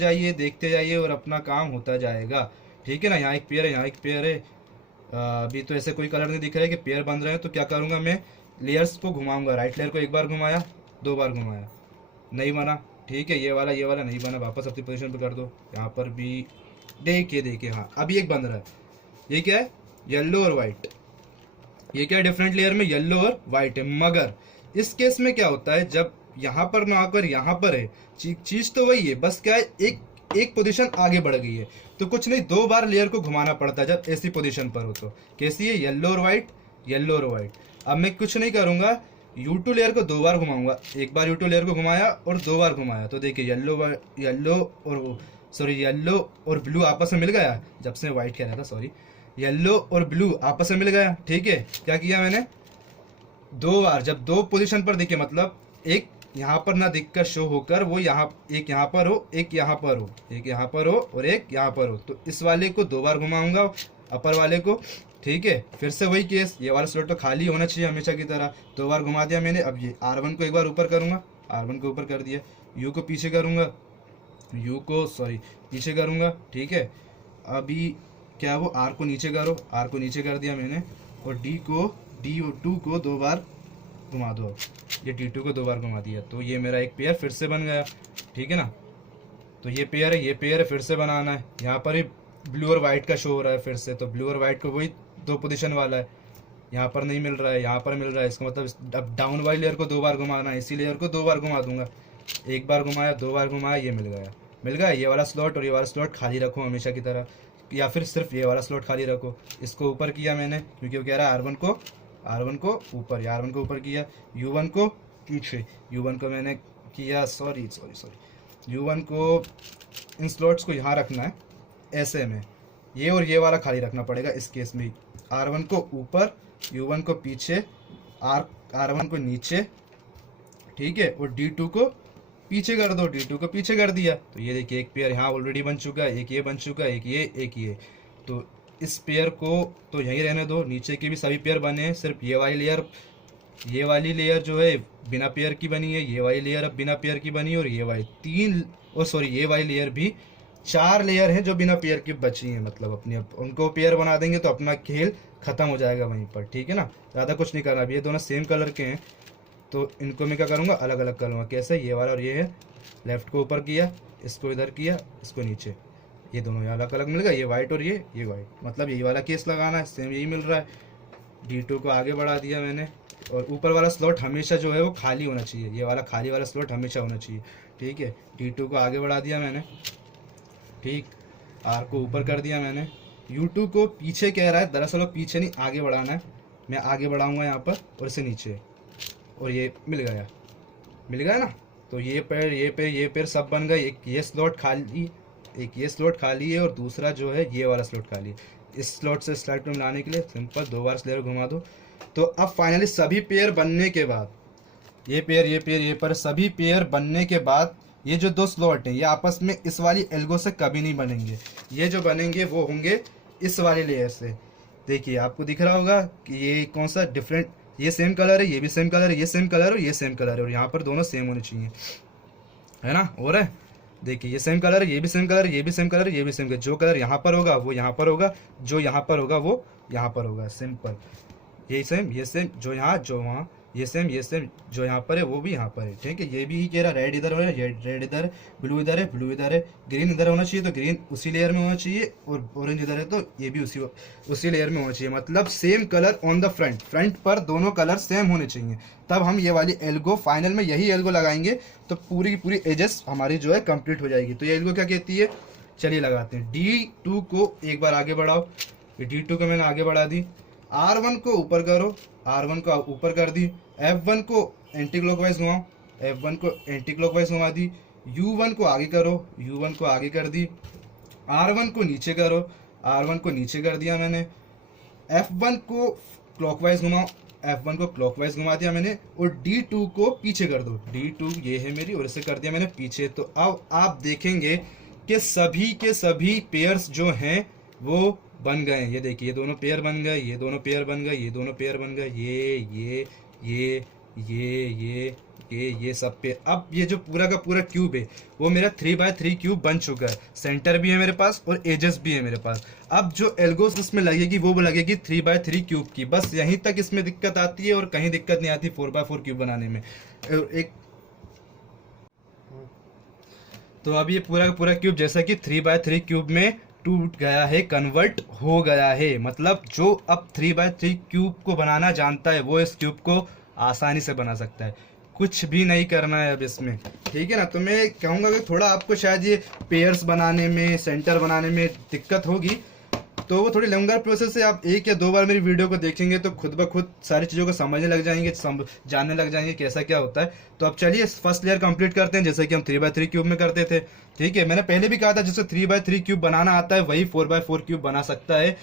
जाइए और अपना काम होता जाएगा। ठीक है ना, यहाँ एक पेयर है, यहाँ एक पेयर है। अभी तो ऐसे कोई कलर नहीं दिख रहा है कि पेयर बन रहे हैं, तो क्या करूँगा मैं, लेयर्स को घुमाऊंगा, राइट लेयर को एक बार घुमाया, 2 बार घुमाया, नहीं बना। ठीक है, ये वाला नहीं बना, वापस अपनी पोजीशन पे कर दो। यहाँ पर भी देखिए हाँ अभी एक बन रहा है, ये क्या है, येलो और व्हाइट। ये क्या डिफरेंट लेयर में येलो और व्हाइट है, मगर इस केस में क्या होता है, जब यहाँ पर ना आकर यहाँ पर है, चीज तो वही है, बस क्या है, एक पोजीशन आगे बढ़ गई है। तो कुछ नहीं, 2 बार लेयर को घुमाना पड़ता है जब ऐसी पोजीशन पर हो। तो कैसी है, येलो और व्हाइट, येलो और व्हाइट। अब मैं कुछ नहीं करूंगा, U2 लेयर को 2 बार घुमाऊंगा। एक बार U2 लेयर को घुमाया और 2 बार घुमाया, तो देखिए येलो और सॉरी येलो और ब्लू आपस में मिल गया। जब से व्हाइट कह रहा था, सॉरी, येलो और ब्लू आपस में मिल गया। ठीक है, क्या किया मैंने, 2 बार, जब 2 पोजीशन पर दिखे, मतलब एक यहाँ पर ना दिखकर शो होकर वो यहाँ, एक यहाँ पर हो, एक यहाँ पर हो, एक यहाँ पर हो और एक यहाँ पर हो, तो इस वाले को 2 बार घुमाऊंगा, अपर वाले को। ठीक है, फिर से वही केस, ये वाला स्लॉट तो खाली होना चाहिए हमेशा की तरह। 2 बार घुमा दिया मैंने। अब ये R1 को एक बार ऊपर करूंगा, R1 को ऊपर कर दिया, U को पीछे करूंगा, U को सॉरी पीछे करूंगा। ठीक है, अभी क्या वो R को नीचे करो, R को नीचे कर दिया मैंने, और D2 को 2 बार घुमा दो। ये D2 को 2 बार घुमा दिया, तो ये मेरा एक पेयर फिर से बन गया। ठीक है ना, तो ये पेयर है, ये पेयर है, फिर से बनाना है। यहाँ पर ही ब्लू और व्हाइट का शो हो रहा है फिर से, तो ब्लू और व्हाइट को वही 2 पोजीशन वाला है, यहाँ पर नहीं मिल रहा है, यहाँ पर मिल रहा है। इसका मतलब अब डाउन वाली लेयर को 2 बार घुमाना है, इसी लेयर को 2 बार घुमा दूंगा। एक बार घुमाया, 2 बार घुमाया, ये मिल गया, मिल गया। ये वाला स्लॉट और ये वाला स्लॉट खाली रखो हमेशा की तरह, या फिर सिर्फ ये वाला स्लॉट खाली रखो। इसको ऊपर किया मैंने, क्योंकि वो कह रहा है R1 को ऊपर, R1 को ऊपर किया, U1 को पीछे, U1 को मैंने किया, सॉरी U1 को, इन स्लॉट्स को यहाँ रखना है ऐसे में, ये और ये वाला खाली रखना पड़ेगा इस केस में। R1 को ऊपर, U1 को पीछे, R1 को नीचे। ठीक है, और D2 को पीछे कर दो, D2 को पीछे कर दिया, तो ये देखिए एक पेयर यहाँ ऑलरेडी बन चुका है, एक ये बन चुका है, एक ये। तो इस पेयर को तो यहीं रहने दो, नीचे के भी सभी पेयर बने हैं, सिर्फ ये वाली लेयर जो है बिना पेयर की बनी है, ये वाली लेयर अब बिना पेयर की बनी, और ये वाली ये वाली लेयर भी 4 लेयर हैं जो बिना पेयर की बची हैं। मतलब अपनी उनको पेयर बना देंगे तो अपना खेल खत्म हो जाएगा वहीं पर। ठीक है ना, ज़्यादा कुछ नहीं करना। अब ये दोनों सेम कलर के हैं, तो इनको मैं क्या करूँगा, अलग अलग करूँगा। कैसे, ये वाला और ये है, लेफ्ट को ऊपर किया, इसको इधर किया, इसको नीचे, ये दोनों अलग अलग मिल गया, ये वाइट और ये वाइट। मतलब यही वाला केस लगाना है, सेम यही मिल रहा है। D2 को आगे बढ़ा दिया मैंने, और ऊपर वाला स्लॉट हमेशा जो है वो खाली होना चाहिए, ये वाला खाली वाला स्लॉट हमेशा होना चाहिए। ठीक है, D2 को आगे बढ़ा दिया मैंने, ठीक, R को ऊपर कर दिया मैंने, U2 को पीछे कह रहा है, दरअसल वो पीछे नहीं आगे बढ़ाना है, मैं आगे बढ़ाऊंगा यहाँ पर, और इसे नीचे, और ये मिल गया ना। तो ये पेड़ सब बन गए। एक ये स्लॉट खाली है, और दूसरा जो है ये वाला स्लॉट खाली है। इस स्लॉट से स्लाइड में मिलाने के लिए सिंपल 2 बार स्लेयर घुमा दो। तो अब फाइनली सभी पेयर बनने के बाद, ये पेयर सभी पेयर बनने के बाद, ये जो 2 स्लॉट हैं ये आपस में इस वाली एल्गो से कभी नहीं बनेंगे। ये जो बनेंगे वो होंगे इस वाली लेयर से। देखिए आपको दिख रहा होगा कि ये कौन सा डिफरेंट, ये सेम कलर है, ये भी सेम कलर है, ये सेम कलर और ये सेम कलर है, और यहाँ पर दोनों सेम होने चाहिए, है ना। और है, देखिए ये सेम कलर है, ये भी सेम कलर है, ये भी सेम कलर है, ये भी सेम कलर। जो कलर यहाँ पर होगा वो यहाँ पर होगा, जो यहाँ पर होगा वो यहाँ पर होगा। सिंपल, ये सेम, जो यहाँ जो वहाँ, ये सेम जो यहाँ पर है वो भी यहाँ पर है। ठीक है, ये भी कह रहा रेड इधर हो रहा है, रेड इधर है, ब्लू इधर है, ब्लू इधर है, ग्रीन इधर होना चाहिए तो ग्रीन उसी लेयर में होना चाहिए, और ऑरेंज इधर है तो ये भी उसी लेयर में होना चाहिए। मतलब same colour on the front पर दोनों कलर सेम होने चाहिए, तब हम ये वाली एल्गो फाइनल में यही एल्गो लगाएंगे तो पूरी की पूरी एजेस हमारी जो है कंप्लीट हो जाएगी। तो ये एल्गो क्या कहती है, चलिए लगाते हैं। D2 को एक बार आगे बढ़ाओ, D2 को मैंने आगे बढ़ा दी, R1 को ऊपर करो, R1 को ऊपर कर दी, F1 को एंटी क्लॉकवाइज घुमाओ, F1 को एंटी क्लॉकवाइज घुमा दी, U1 को आगे करो, U1 को आगे कर दी, R1 को नीचे करो, R1 को नीचे कर दिया मैंने, F1 को क्लॉकवाइज घुमाओ, F1 को क्लॉकवाइज घुमा दिया मैंने, और D2 को पीछे कर दो। D2 ये है मेरी, और इसे कर दिया मैंने पीछे। तो अब आप देखेंगे कि सभी के सभी पेयर्स जो हैं वो बन गए। ये देखिए ये दोनों पेयर बन गए, ये दोनों पेयर बन गए, ये दोनों पेयर बन गए, ये सब पेयर। अब ये जो पूरा का पूरा क्यूब है वो मेरा 3x3 क्यूब बन चुका है। सेंटर भी है मेरे पास और एजेस भी है मेरे पास। अब जो एल्गोस इसमें लगेगी वो लगेगी 3x3 क्यूब की। बस यहीं तक इसमें दिक्कत आती है और कहीं दिक्कत नहीं आती 4x4 क्यूब बनाने में। तो अब ये पूरा का पूरा क्यूब जैसा कि 3x3 क्यूब में टूट गया है, कन्वर्ट हो गया है। मतलब जो अब 3x3 क्यूब को बनाना जानता है वो इस क्यूब को आसानी से बना सकता है, कुछ भी नहीं करना है अब इसमें, ठीक है ना। तो मैं कहूँगा कि थोड़ा आपको शायद ये पेयर्स बनाने में, सेंटर बनाने में दिक्कत होगी, तो वो थोड़ी लंगर प्रोसेस है। आप 1 या 2 बार मेरी वीडियो को देखेंगे तो खुद ब खुद सारी चीज़ों को समझने लग जाएंगे, जानने लग जाएंगे कैसा क्या होता है। तो अब चलिए फर्स्ट लेयर कंप्लीट करते हैं, जैसे कि हम 3x3 क्यूब में करते थे, ठीक है। मैंने पहले भी कहा था जिससे 3x3 क्यूब बनाना आता है वही 4x4 क्यूब बना सकता है।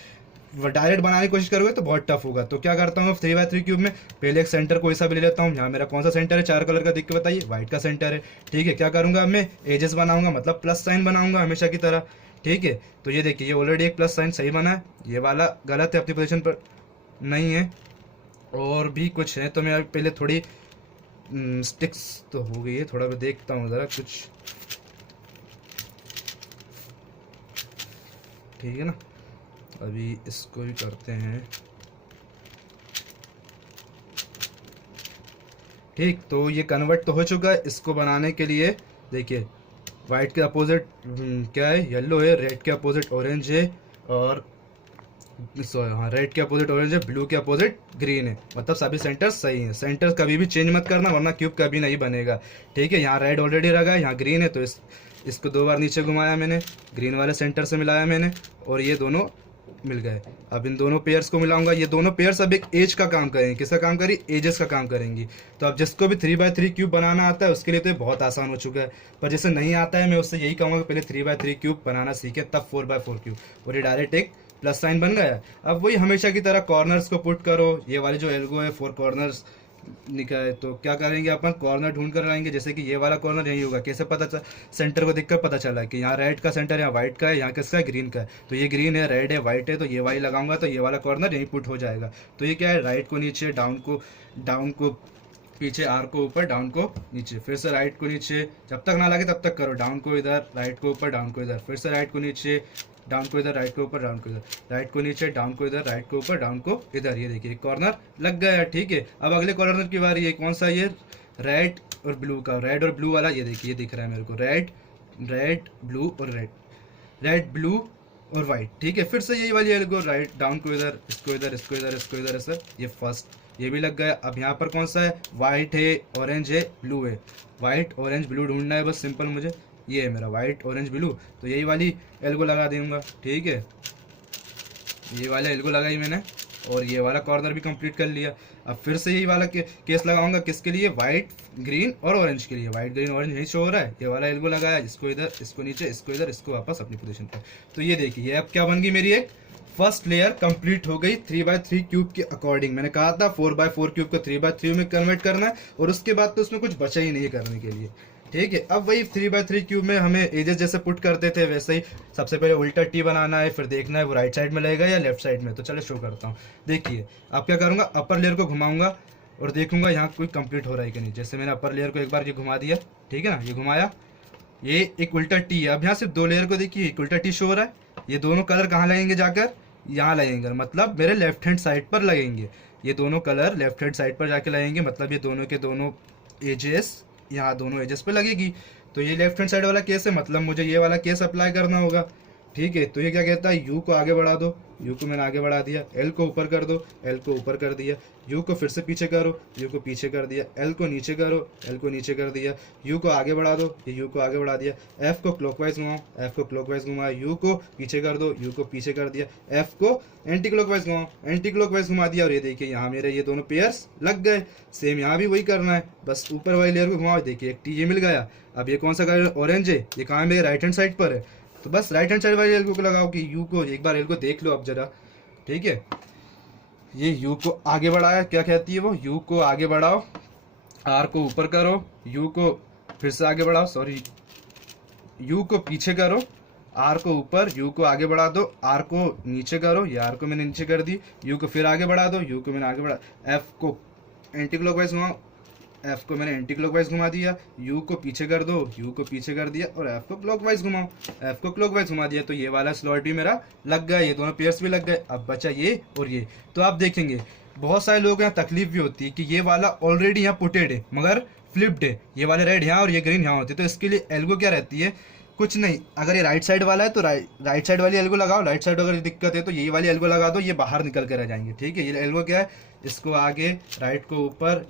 डायरेक्ट बनाने की कोशिश करोगे तो बहुत टफ होगा। तो क्या करता हूँ 3x3 क्यूब में, पहले एक सेंटर कोई सा भी ले लेता हूँ। यहाँ मेरा कौन सा सेंटर है, 4 कलर का देख के बताइए, व्हाइट का सेंटर है, ठीक है। क्या करूँगा, मैं एजेस बनाऊंगा, मतलब प्लस साइन बनाऊंगा हमेशा की तरह, ठीक है। तो ये देखिए, ये ऑलरेडी एक प्लस साइन सही बना है, ये वाला गलत है, अपनी पोजीशन पर नहीं है, और भी कुछ है। तो मैं पहले थोड़ी स्टिक्स तो हो गई है, थोड़ा मैं देखता हूँ ज़रा कुछ, ठीक है ना। अभी इसको भी करते हैं, ठीक। तो ये कन्वर्ट तो हो चुका है। इसको बनाने के लिए देखिए, वाइट के अपोजिट क्या है, येलो है, रेड के अपोजिट ऑरेंज है, और हाँ, रेड के अपोजिट ऑरेंज है, ब्लू के अपोजिट ग्रीन है, मतलब सभी सेंटर सही हैं। सेंटर कभी भी चेंज मत करना वरना क्यूब कभी नहीं बनेगा, ठीक है। यहाँ रेड ऑलरेडी रखा है, यहाँ ग्रीन है, तो इसको 2 बार नीचे घुमाया मैंने, ग्रीन वाले सेंटर से मिलाया मैंने, और ये दोनों मिल गए। अब इन दोनों पेयर्स को मिलाऊंगा, ये दोनों पेयर्स अब एक एज का काम करेंगे। किसका काम करेंगे, एजेस का काम करेंगी। तो अब जिसको भी 3x3 क्यूब बनाना आता है उसके लिए तो ये बहुत आसान हो चुका है, पर जिसे नहीं आता है मैं उससे यही कहूँगा कि पहले 3x3 क्यूब बनाना सीखे, तब 4x4 क्यूब, और ये डायरेक्ट एक प्लस साइन बन गया। अब वही हमेशा की तरह कॉर्नर्स को पुट करो। ये वाले जो एल्गो है 4 कॉर्नर्स निकाले, तो क्या करेंगे अपन, कॉर्नर ढूंढ कर लाएंगे। जैसे कि ये वाला कॉर्नर यही होगा, कैसे पता चल, सेंटर को देखकर पता चला कि यहाँ रेड का सेंटर, यहाँ व्हाइट का है, यहाँ किसका है, ग्रीन का है। तो ये ग्रीन है, रेड है, व्हाइट है, तो ये वाली लगाऊंगा तो ये वाला कॉर्नर यहीं पुट हो जाएगा। तो ये क्या है, राइट को नीचे, डाउन को पीछे, आर को ऊपर, डाउन को नीचे, फिर से राइट को नीचे, जब तक ना लगे तब तक करो। डाउन को इधर, राइट को ऊपर, डाउन को इधर, फिर से राइट को नीचे, डाउन को इधर, राइट को ऊपर, डाउन को इधर, राइट को नीचे, डाउन को इधर, राइट को ऊपर, डाउन को इधर। ये देखिए कॉर्नर लग गया, ठीक है। अब अगले कॉर्नर की बारी है, कौन सा, ये रेड और ब्लू का, रेड और ब्लू वाला। ये देखिए, ये दिख रहा है मेरे को, रेड ब्लू और रेड ब्लू और वाइट, ठीक है। फिर से यही वाली एल्गो, राइट, डाउन को इधर, इसको इधर, इसको इधर, इसको इधर, सर ये फर्स्ट, ये भी लग गया। अब यहाँ पर कौन सा है, वाइट है, ऑरेंज है, ब्लू है, वाइट ऑरेंज ब्लू ढूंढना है बस, सिंपल मुझे। ये है मेरा वाइट ऑरेंज ब्लू, तो यही वाली एल्गो लगा दूंगा, ठीक है। ये वाला एल्गो लगाई मैंने, और ये वाला कॉर्नर भी कंप्लीट कर लिया। अब फिर से यही वाला केस लगाऊंगा, किसके लिए, वाइट ग्रीन और ऑरेंज के लिए। वाइट ग्रीन ऑरेंज यही शो हो रहा है, ये वाला एल्गो लगाया, इसको इधर, इसको नीचे, इसको इधर, इसको वापस अपनी पोजीशन पर। तो ये देखिए, ये अब क्या बन गई, मेरी एक फर्स्ट लेयर कंप्लीट हो गई 3x3 क्यूब के अकॉर्डिंग। मैंने कहा था 4x4 क्यूब को 3x3 में कन्वर्ट करना है, और उसके बाद तो उसमें कुछ बचा ही नहीं है करने के लिए, ठीक है। अब वही 3x3 क्यूब में हमें एजेस जैसे पुट करते थे वैसे ही सबसे पहले उल्टा टी बनाना है, फिर देखना है वो राइट साइड में लगेगा या लेफ्ट साइड में। तो चलो शो करता हूँ, देखिए। अब क्या करूँगा, अपर लेयर को घुमाऊंगा और देखूंगा यहाँ कोई कंप्लीट हो रहा है कि नहीं। जैसे मैंने अपर लेयर को एक बार ये घुमा दिया, ठीक है ना, ये घुमाया, ये एक उल्टा टी है। अब यहाँ सिर्फ 2 लेयर को देखिए, एक उल्टा टी शो हो रहा है। ये दोनों कलर कहाँ लगेंगे, जाकर यहाँ लगेंगे, मतलब मेरे लेफ्ट हैंड साइड पर लगेंगे। ये दोनों कलर लेफ्ट हैंड साइड पर जाके लगेंगे, मतलब ये दोनों के दोनों एजेस यहाँ दोनों एजेस पे लगेगी। तो ये लेफ्ट हैंड साइड वाला केस है, मतलब मुझे ये वाला केस अप्लाई करना होगा, ठीक है। तो ये क्या कहता है, यू को आगे बढ़ा दो, यू को मैंने आगे बढ़ा दिया, एल को ऊपर कर दो, एल को ऊपर कर दिया, यू को फिर से पीछे करो, यू को पीछे कर दिया, एल को नीचे करो, एल को नीचे कर दिया, यू को आगे बढ़ा दो, ये यू को आगे बढ़ा दिया, एफ को क्लॉकवाइज घुमाओ, एफ को क्लॉकवाइज घुमाया, यू को पीछे कर दो, यू को पीछे कर दिया, एफ को एंटी क्लॉकवाइज घुमाओ, एंटी क्लॉकवाइज घुमा दिया। और ये देखिए यहाँ मेरे ये दोनों पेयर्स लग गए। सेम यहाँ भी वही करना है, बस ऊपर वाली लेयर को घुमाओ, देखिए एक टी ये मिल गया। अब ये कौन सा कलर, ऑरेंज है, ये कहाँ है, मेरे राइट हैंड साइड पर है। तो बस राइट हैंड साइड वाली एल को लगाओ कि यू को, एक बार एल को देख लो अब जरा, ठीक है। ये यू को आगे बढ़ाया, क्या कहती है वो, यू को आगे बढ़ाओ, आर को ऊपर करो, यू को फिर से आगे बढ़ाओ, सॉरी, यू को पीछे करो, आर को ऊपर, यू को आगे बढ़ा दो, आर को नीचे करो, ये आर को मैंने नीचे कर दी, यू को फिर आगे बढ़ा दो, यू को मैंने आगे बढ़ा, एफ को एंटी क्लॉकवाइज घुमाओ, एफ को मैंने एंटी क्लॉकवाइज घुमा दिया, यू को पीछे कर दो, यू को पीछे कर दिया, और एफ को क्लॉकवाइज घुमाओ, एफ को क्लॉकवाइज घुमा दिया। तो ये वाला स्लॉट भी मेरा लग गया, ये दोनों पेयर्स भी लग गए। अब बचा ये और ये। तो आप देखेंगे बहुत सारे लोग यहाँ तकलीफ भी होती है कि ये वाला ऑलरेडी यहाँ पुटेड है मगर फ्लिप्ड है, ये वाले रेड यहाँ और ये ग्रीन यहाँ होते हैं। तो इसके लिए एल्गो क्या रहती है, कुछ नहीं, अगर ये राइट साइड वाला है तो राइट साइड वाली एल्गो लगाओ, राइट साइड अगर दिक्कत है तो यही वाली एल्गो लगा दो, ये बाहर निकल कर रह जाएंगे। ठीक है, ये एल्गो क्या है, इसको आगे, राइट को ऊपर,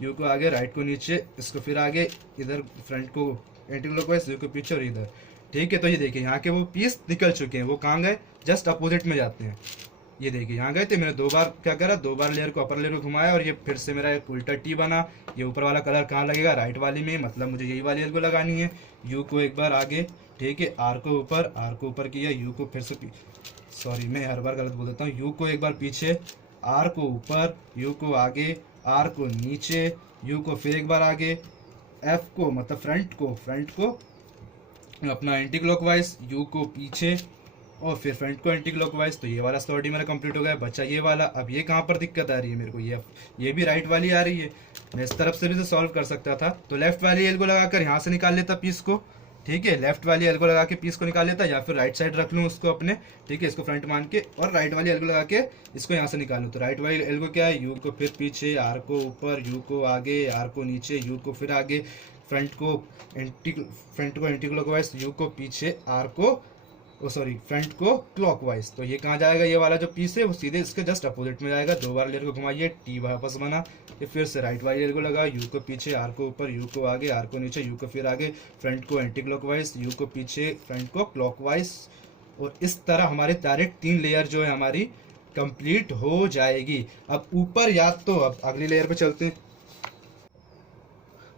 यू को आगे, राइट को नीचे, इसको फिर आगे, इधर फ्रंट को एंटी क्लॉकवाइज, यू को पीछे और इधर। ठीक है, तो ये देखिए यहाँ के वो पीस निकल चुके हैं, वो कहाँ गए, जस्ट अपोजिट में जाते हैं। ये देखिए यहाँ गए थे, मैंने 2 बार क्या करा, 2 बार लेयर को अपर लेयर को घुमाया और ये फिर से मेरा एक उल्टा टी बना। ये ऊपर वाला कलर कहाँ लगेगा, राइट वाली में, मतलब मुझे यही वाली एल्गो लगानी है। यू को एक बार आगे, ठीक है, आर को ऊपर किया, यू को फिर से, सॉरी मैं हर बार गलत बोल देता हूँ, यू को एक बार पीछे, आर को ऊपर, यू को आगे, आर को नीचे, यू को फिर एक बार आगे, एफ को मतलब फ्रंट को अपना एंटी क्लॉकवाइज, यू को पीछे और फिर फ्रंट को एंटी क्लॉकवाइज। तो ये वाला स्लॉट ही मेरा कंप्लीट हो गया, बचा ये वाला। अब ये कहाँ पर दिक्कत आ रही है मेरे को, ये भी राइट वाली आ रही है, मैं इस तरफ से भी तो सॉल्व कर सकता था। तो लेफ्ट वाली एल्गो लगाकर यहाँ से निकाल लेता पीस को। ठीक है, लेफ्ट वाली एल्गो लगा के पीस को निकाल लेता, या फिर राइट साइड रख लूँ उसको अपने। ठीक है, इसको फ्रंट मान के और राइट वाली एल्गो लगा के इसको यहाँ से निकाल लूँ। तो राइट वाली एल्गो क्या है, यू को फिर पीछे, आर को ऊपर, यू को आगे, आर को नीचे, यू को फिर आगे, फ्रंट को एंटी क्लॉकवाइज, यू को पीछे, आर को फ्रंट को क्लॉकवाइज। तो ये कहाँ जाएगा, ये वाला जो पीस है वो सीधे इसके जस्ट अपोजिट में जाएगा। 2 बार लेयर को घुमाइए, टी वापस बना, ये फिर से राइट वाली लेयर को लगा, यू को पीछे, आर को ऊपर, यू को आगे, आर को नीचे, यू को फिर आगे, फ्रंट को एंटी क्लॉकवाइज, यू को पीछे, फ्रंट को क्लॉकवाइज। और इस तरह हमारी डायरेक्ट 3 लेयर जो है हमारी कंप्लीट हो जाएगी। अब ऊपर याद, तो अब अगली लेयर पे चलते हैं।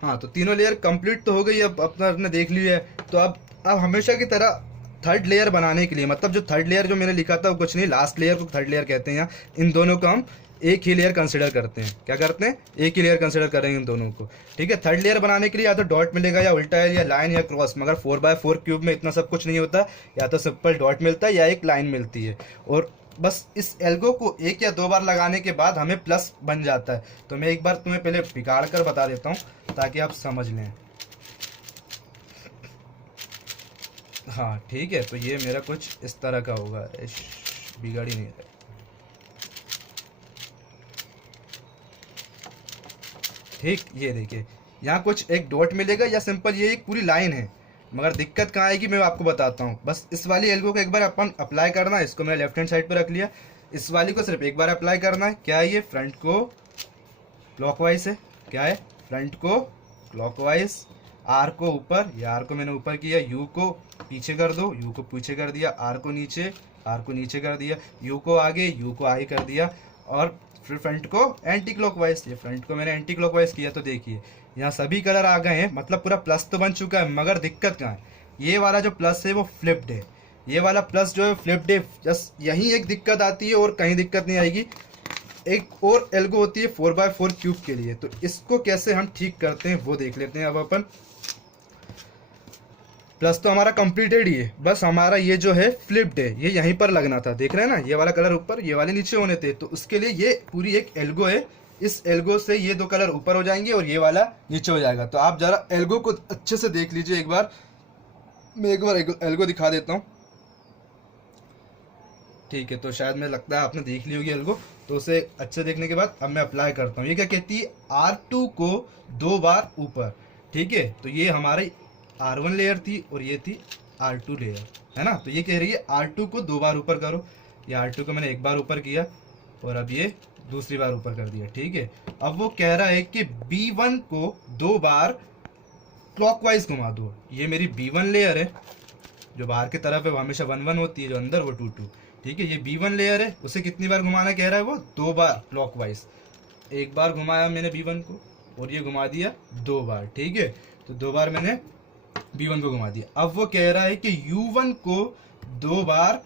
हाँ, तो तीनों लेयर कंप्लीट तो हो गई, अब अपना आपने देख लिया है। तो अब हमेशा की तरह थर्ड लेयर बनाने के लिए, मतलब जो थर्ड लेयर जो मैंने लिखा था वो कुछ नहीं, लास्ट लेयर को थर्ड लेयर कहते हैं। यहाँ इन दोनों को हम एक ही लेयर कंसिडर करते हैं। क्या करते हैं, एक ही लेयर कंसिडर करेंगे इन दोनों को। ठीक है, थर्ड लेयर बनाने के लिए या तो डॉट मिलेगा, या उल्टा है, या लाइन, या क्रॉस। मगर 4x4 क्यूब में इतना सब कुछ नहीं होता, या तो सिंपल डॉट मिलता है या एक लाइन मिलती है। और बस इस एल्गो को 1 या 2 बार लगाने के बाद हमें प्लस बन जाता है। तो मैं एक बार तुम्हें पहले बिगाड़ कर बता देता हूँ ताकि आप समझ लें। हाँ ठीक है, तो ये मेरा कुछ इस तरह का होगा, बिगाड़ ही नहीं रहा। ठीक, ये देखिए यहाँ कुछ एक डॉट मिलेगा, या सिंपल ये एक पूरी लाइन है। मगर दिक्कत कहाँ आएगी मैं आपको बताता हूँ। बस इस वाली एल्गो को एक बार अपन अप्लाई करना है, इसको मैंने लेफ्ट हैंड साइड पे रख लिया। इस वाली को सिर्फ एक बार अप्लाई करना है। क्या है ये, फ्रंट को क्लॉकवाइज है। क्या है, फ्रंट को क्लॉकवाइज, आर को ऊपर, या आर को मैंने ऊपर किया, यू को पीछे कर दो, यू को पीछे कर दिया, आर को नीचे कर दिया, यू को आगे कर दिया, और फिर फ्रंट को एंटी क्लॉकवाइज। ये फ्रंट को मैंने एंटी क्लॉकवाइज किया। तो देखिए यहाँ सभी कलर आ गए हैं, मतलब पूरा प्लस तो बन चुका है। मगर दिक्कत कहाँ है, ये वाला जो प्लस है वो फ्लिप्ड है। ये वाला प्लस जो है फ्लिप्ड है। जस्ट यही एक दिक्कत आती है, और कहीं दिक्कत नहीं आएगी। एक और एल्गो होती है 4x4 क्यूब के लिए, तो इसको कैसे हम ठीक करते हैं वो देख लेते हैं। अब अपन प्लस तो हमारा कंप्लीटेड ही है, बस हमारा ये जो है फ्लिप्ड है, ये यहीं पर लगना था। देख रहे हैं ना, ये वाला कलर ऊपर, ये वाले नीचे होने थे। तो उसके लिए ये पूरी एक एल्गो है, इस एल्गो से ये 2 कलर ऊपर हो जाएंगे और ये वाला नीचे हो जाएगा। तो आप जरा एल्गो को अच्छे से देख लीजिए एक बार। मैं एक बार एल्गो दिखा देता हूँ। ठीक है, तो शायद मुझे लगता है आपने देख ली होगी एल्गो। तो उसे अच्छे देखने के बाद अब मैं अप्लाई करता हूँ। ये क्या कहती है, R2 को 2 बार ऊपर। ठीक है, तो ये हमारी R1 लेयर थी और ये थी R2 लेयर, है ना। तो ये कह रही है R2 को 2 बार ऊपर करो। ये R2 को मैंने 1 बार ऊपर किया और अब ये दूसरी बार ऊपर कर दिया। ठीक है, अब वो कह रहा है कि B1 को 2 बार क्लॉकवाइज घुमा दो। ये मेरी B1 लेयर है, जो बाहर की तरफ है वो हमेशा 1-1 होती है, जो अंदर वो 2-2। ठीक है, ये B1 लेयर है, उसे कितनी बार घुमाना कह रहा है वो, 2 बार क्लॉकवाइज। 1 बार घुमाया मैंने B1 को और ये घुमा दिया 2 बार। ठीक है, तो 2 बार मैंने B1 को घुमा दिया। अब वो कह रहा है कि U1 को 2 बार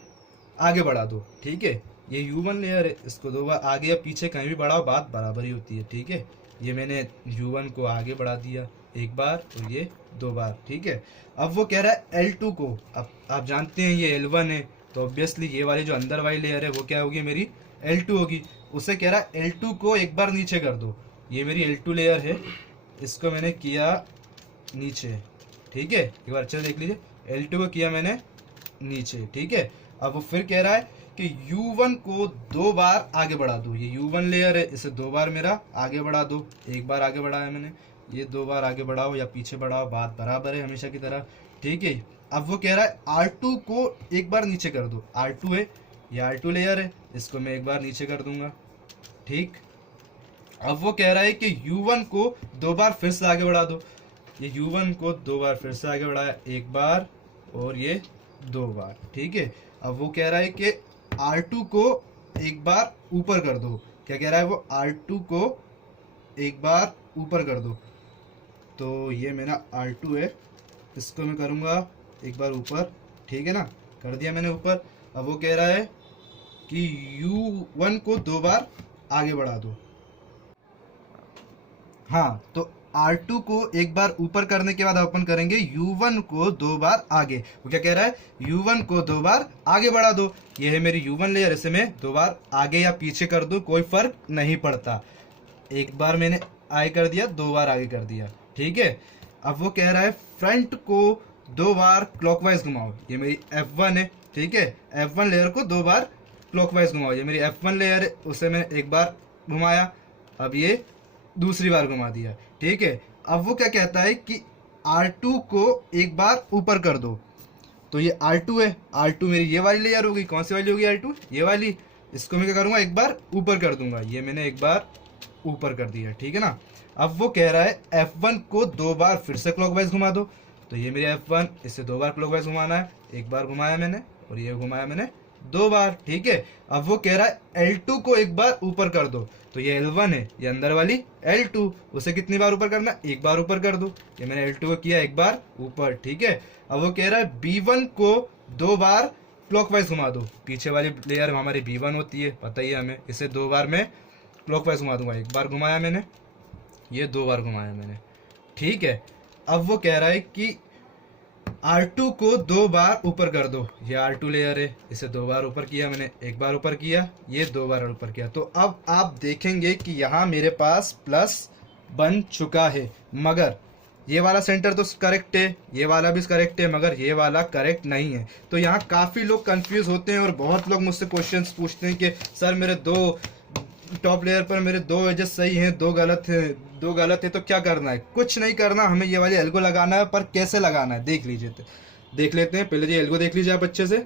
आगे बढ़ा दो। ठीक है, ये U1 लेयर है, इसको 2 बार आगे या पीछे कहीं भी बढ़ाओ बात बराबर ही होती है। ठीक है, ये मैंने U1 को आगे बढ़ा दिया 1 बार और ये 2 बार। ठीक है, अब वो कह रहा है L2 को, अब आप जानते हैं ये L1 है, तो ऑब्वियसली ये वाली जो अंदर वाली लेयर है वो क्या होगी, मेरी L2 होगी। उसे कह रहा है L2 को 1 बार नीचे कर दो। ये मेरी L2 लेयर है, इसको मैंने किया नीचे। ठीक है, एक बार अच्छे देख लीजिए, L2 को किया मैंने नीचे। ठीक है, अब वो फिर कह रहा है कि U1 को 2 बार आगे बढ़ा दो। ये U1 लेयर है, इसे 2 बार मेरा आगे बढ़ा दो। 1 बार आगे बढ़ाया मैंने, ये 2 बार आगे बढ़ाओ या पीछे बढ़ाओ बात बराबर है हमेशा की तरह। ठीक है। अब वो कह रहा है R2 को एक बार नीचे कर दो, R2 है, ये R2 लेयर है, इसको मैं एक बार नीचे कर दूंगा। ठीक। अब वो कह रहा है कि U1 को 2 बार फिर से आगे बढ़ा दो, ये U1 को 2 बार फिर से आगे बढ़ाया, एक बार और ये 2 बार। ठीक है। अब वो कह रहा है कि R2 को एक बार ऊपर कर दो, क्या कह रहा है वो, R2 को एक बार ऊपर कर दो। तो ये मेरा R2 है, इसको मैं करूँगा एक बार ऊपर। ठीक है ना, कर दिया मैंने ऊपर। अब वो कह रहा है कि U1 को 2 बार आगे बढ़ा दो। हाँ, तो R2 को एक बार ऊपर करने के बाद अपन करेंगे U1 को 2 बार आगे। वो क्या कह रहा है, U1 को 2 बार आगे बढ़ा दो। ये है मेरी U1 लेयर, इसे मैं 2 बार आगे या पीछे कर दूं, कोई फर्क नहीं पड़ता। एक बार मैंने आगे कर दिया, 2 बार आगे कर दिया। ठीक है। अब वो कह रहा है फ्रंट को 2 बार क्लॉकवाइज घुमाओ, ये मेरी F1 है। ठीक है, F1 लेयर को 2 बार क्लॉकवाइज घुमाओ, ये मेरी F1 लेयर है, उसे मैंने एक बार घुमाया, अब ये दूसरी बार घुमा दिया। ठीक है। अब वो क्या कहता है कि R2 को एक बार ऊपर कर दो, तो ये R2 है, R2 मेरी ये वाली लेयर होगी, कौन सी वाली होगी R2, ये वाली। इसको मैं क्या करूँगा, एक बार ऊपर कर दूंगा, ये मैंने एक बार ऊपर कर दिया। ठीक है ना। अब वो कह रहा है F1 को 2 बार फिर से क्लॉकवाइज घुमा दो, तो ये मेरी F1, इसे 2 बार क्लॉकवाइज घुमाना है, एक बार घुमाया मैंने और ये घुमाया मैंने 2 बार। ठीक है। अब वो कह रहा है L2 को एक बार ऊपर कर दो, तो ये L1 है, ये अंदर वाली L2, उसे कितनी बार ऊपर करना, एक बार ऊपर कर दो, ये मैंने L2 को किया एक बार ऊपर। ठीक है। अब वो कह रहा है B1 को 2 बार क्लॉकवाइज घुमा दो, पीछे वाली लेयर हमारी B1 होती है, पता ही है हमें, इसे 2 बार मैं क्लॉकवाइज घुमा दूंगा, एक बार घुमाया मैंने, ये 2 बार घुमाया मैंने। ठीक है। अब वो कह रहा है कि R2 को 2 बार ऊपर कर दो, ये R2 लेयर है, इसे 2 बार ऊपर किया मैंने, एक बार ऊपर किया, ये 2 बार ऊपर किया। तो अब आप देखेंगे कि यहाँ मेरे पास प्लस बन चुका है, मगर ये वाला सेंटर तो करेक्ट है, ये वाला भी करेक्ट है, मगर ये वाला करेक्ट नहीं है। तो यहाँ काफ़ी लोग कंफ्यूज होते हैं और बहुत लोग मुझसे क्वेश्चंस पूछते हैं कि सर मेरे 2 टॉप लेयर पर मेरे 2 एजेस सही हैं, 2 गलत है, 2 गलत है, तो क्या करना है, कुछ नहीं करना, हमें ये वाली एल्गो लगाना है, पर कैसे लगाना है देख लीजिए, देख लेते हैं। पहले ये एल्गो देख लीजिए आप अच्छे से।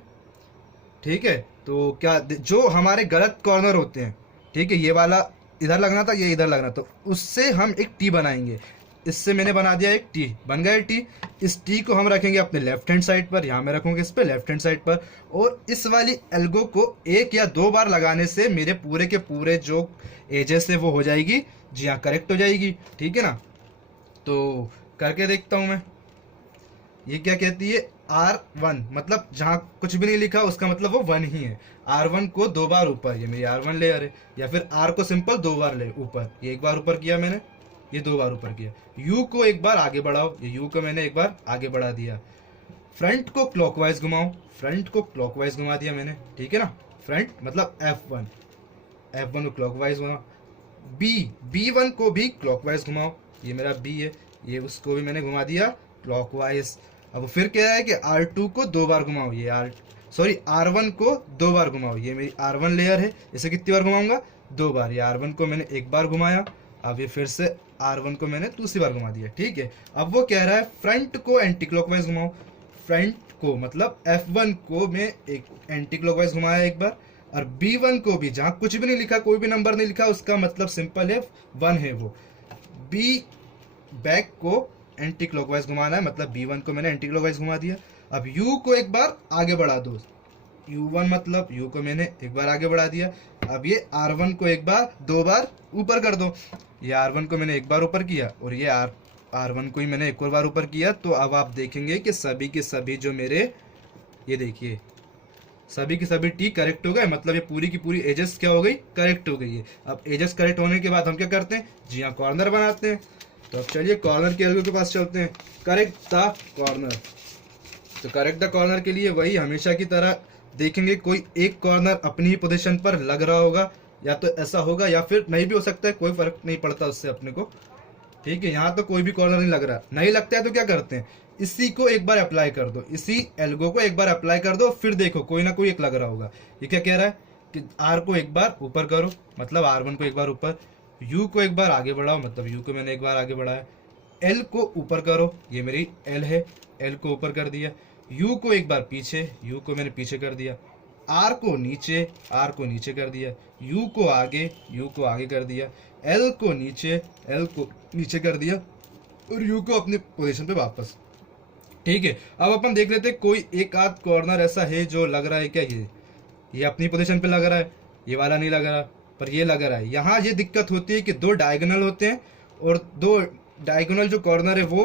ठीक है। तो क्या जो हमारे गलत कॉर्नर होते हैं, ठीक है, ये वाला इधर लगना था, ये इधर लगना, तो उससे हम एक टी बनाएंगे। इससे मैंने बना दिया एक टी, बन गया टी। इस टी को हम रखेंगे अपने लेफ्ट हैंड साइड पर, यहाँ मैं रखूँगा इस पे लेफ्ट हैंड साइड पर, और इस वाली एल्गो को 1 या 2 बार लगाने से मेरे पूरे के पूरे जो एजेस है वो हो जाएगी, जी हाँ करेक्ट हो जाएगी। ठीक है ना। तो करके देखता हूँ मैं। ये क्या कहती है, R1, मतलब जहाँ कुछ भी नहीं लिखा उसका मतलब वो 1 ही है। R1 को 2 बार ऊपर, ये मेरी R1 लेयर है, या फिर R को सिंपल 2 बार ले ऊपर, ये एक बार ऊपर किया मैंने, ये 2 बार ऊपर किया। U को एक बार आगे बढ़ाओ, ये U को मैंने एक बार आगे बढ़ा दिया। फ्रंट को क्लॉकवाइज घुमाओ, फ्रंट को क्लॉकवाइज घुमा दिया मैंने। ठीक है ना। फ्रंट मतलब F1, F1 को क्लॉकवाइज घुमाओ। B1 को भी क्लॉकवाइज घुमाओ, ये मेरा B है, ये उसको भी मैंने घुमा दिया क्लॉकवाइज। अब फिर कह रहा है कि R2 को 2 बार घुमाओ, ये R1 को 2 बार घुमाओ, ये मेरी R1 लेयर है, इसे कितनी बार घुमाऊंगा, 2 बार। ये R1 को मैंने एक बार घुमाया, अब ये फिर से R1 को मैंने दूसरी बार घुमा दिया। ठीक है। अब वो कह रहा है फ्रंट को एंटी क्लॉकवाइज घुमाओ, फ्रंट को मतलब F1 को मैं एक एंटी क्लॉकवाइज घुमाया एक बार, और B1 को भी, जहाँ कुछ भी नहीं लिखा, कोई भी नंबर नहीं लिखा, उसका मतलब सिंपल है 1 है वो। B बैक को एंटी क्लॉकवाइज घुमाना है, मतलब B1 को मैंने एंटी क्लॉकवाइज घुमा दिया। अब U को एक बार आगे बढ़ा दो, U1 मतलब U को मैंने एक बार आगे बढ़ा दिया। अब ये R1 को एक बार 2 बार ऊपर कर दो, ये R1 को मैंने एक बार ऊपर किया और ये R1 को ही मैंने एक और बार ऊपर किया। तो अब आप देखेंगे कि सभी के सभी जो मेरे, ये देखिए सभी की सभी टी करेक्ट हो गए, मतलब ये पूरी की पूरी एजेस क्या हो गई, करेक्ट हो गई है। अब एजेस करेक्ट होने के बाद हम क्या करते हैं, जी हाँ कॉर्नर बनाते हैं। तो अब चलिए कॉर्नर के एल्गो के पास चलते हैं। करेक्ट द कॉर्नर, तो करेक्ट द कॉर्नर के लिए वही हमेशा की तरह देखेंगे, कोई एक कॉर्नर अपनी ही पोजीशन पर लग रहा होगा, या तो ऐसा होगा या फिर नहीं भी हो सकता है, कोई फर्क नहीं पड़ता उससे अपने को। ठीक है। यहाँ तो कोई भी कॉर्नर नहीं लग रहा, नहीं लगता है तो क्या करते हैं, इसी को एक बार अप्लाई कर दो, इसी एल्गो को एक बार अप्लाई कर दो, फिर देखो कोई ना कोई एक लग रहा होगा। ये क्या कह रहा है कि R को एक बार ऊपर करो, मतलब R1 को एक बार ऊपर, U को एक बार आगे बढ़ाओ, मतलब U को मैंने एक बार आगे बढ़ाया, एल को ऊपर करो, ये मेरी एल है, एल को ऊपर कर दिया। यू को एक बार पीछे, यू को मैंने पीछे कर दिया। आर को नीचे, आर को नीचे कर दिया। यू को आगे, यू को आगे कर दिया। एल को नीचे, एल को नीचे कर दिया और यू को अपनी पोजीशन पे वापस। ठीक है, अब अपन देख लेते हैं कोई एक आध कॉर्नर ऐसा है जो लग रहा है क्या, ये अपनी पोजीशन पे लग रहा है, ये वाला नहीं लग रहा, पर ये लग रहा है। यहाँ ये दिक्कत होती है कि दो डायगोनल होते हैं और दो डायगोनल जो कॉर्नर है वो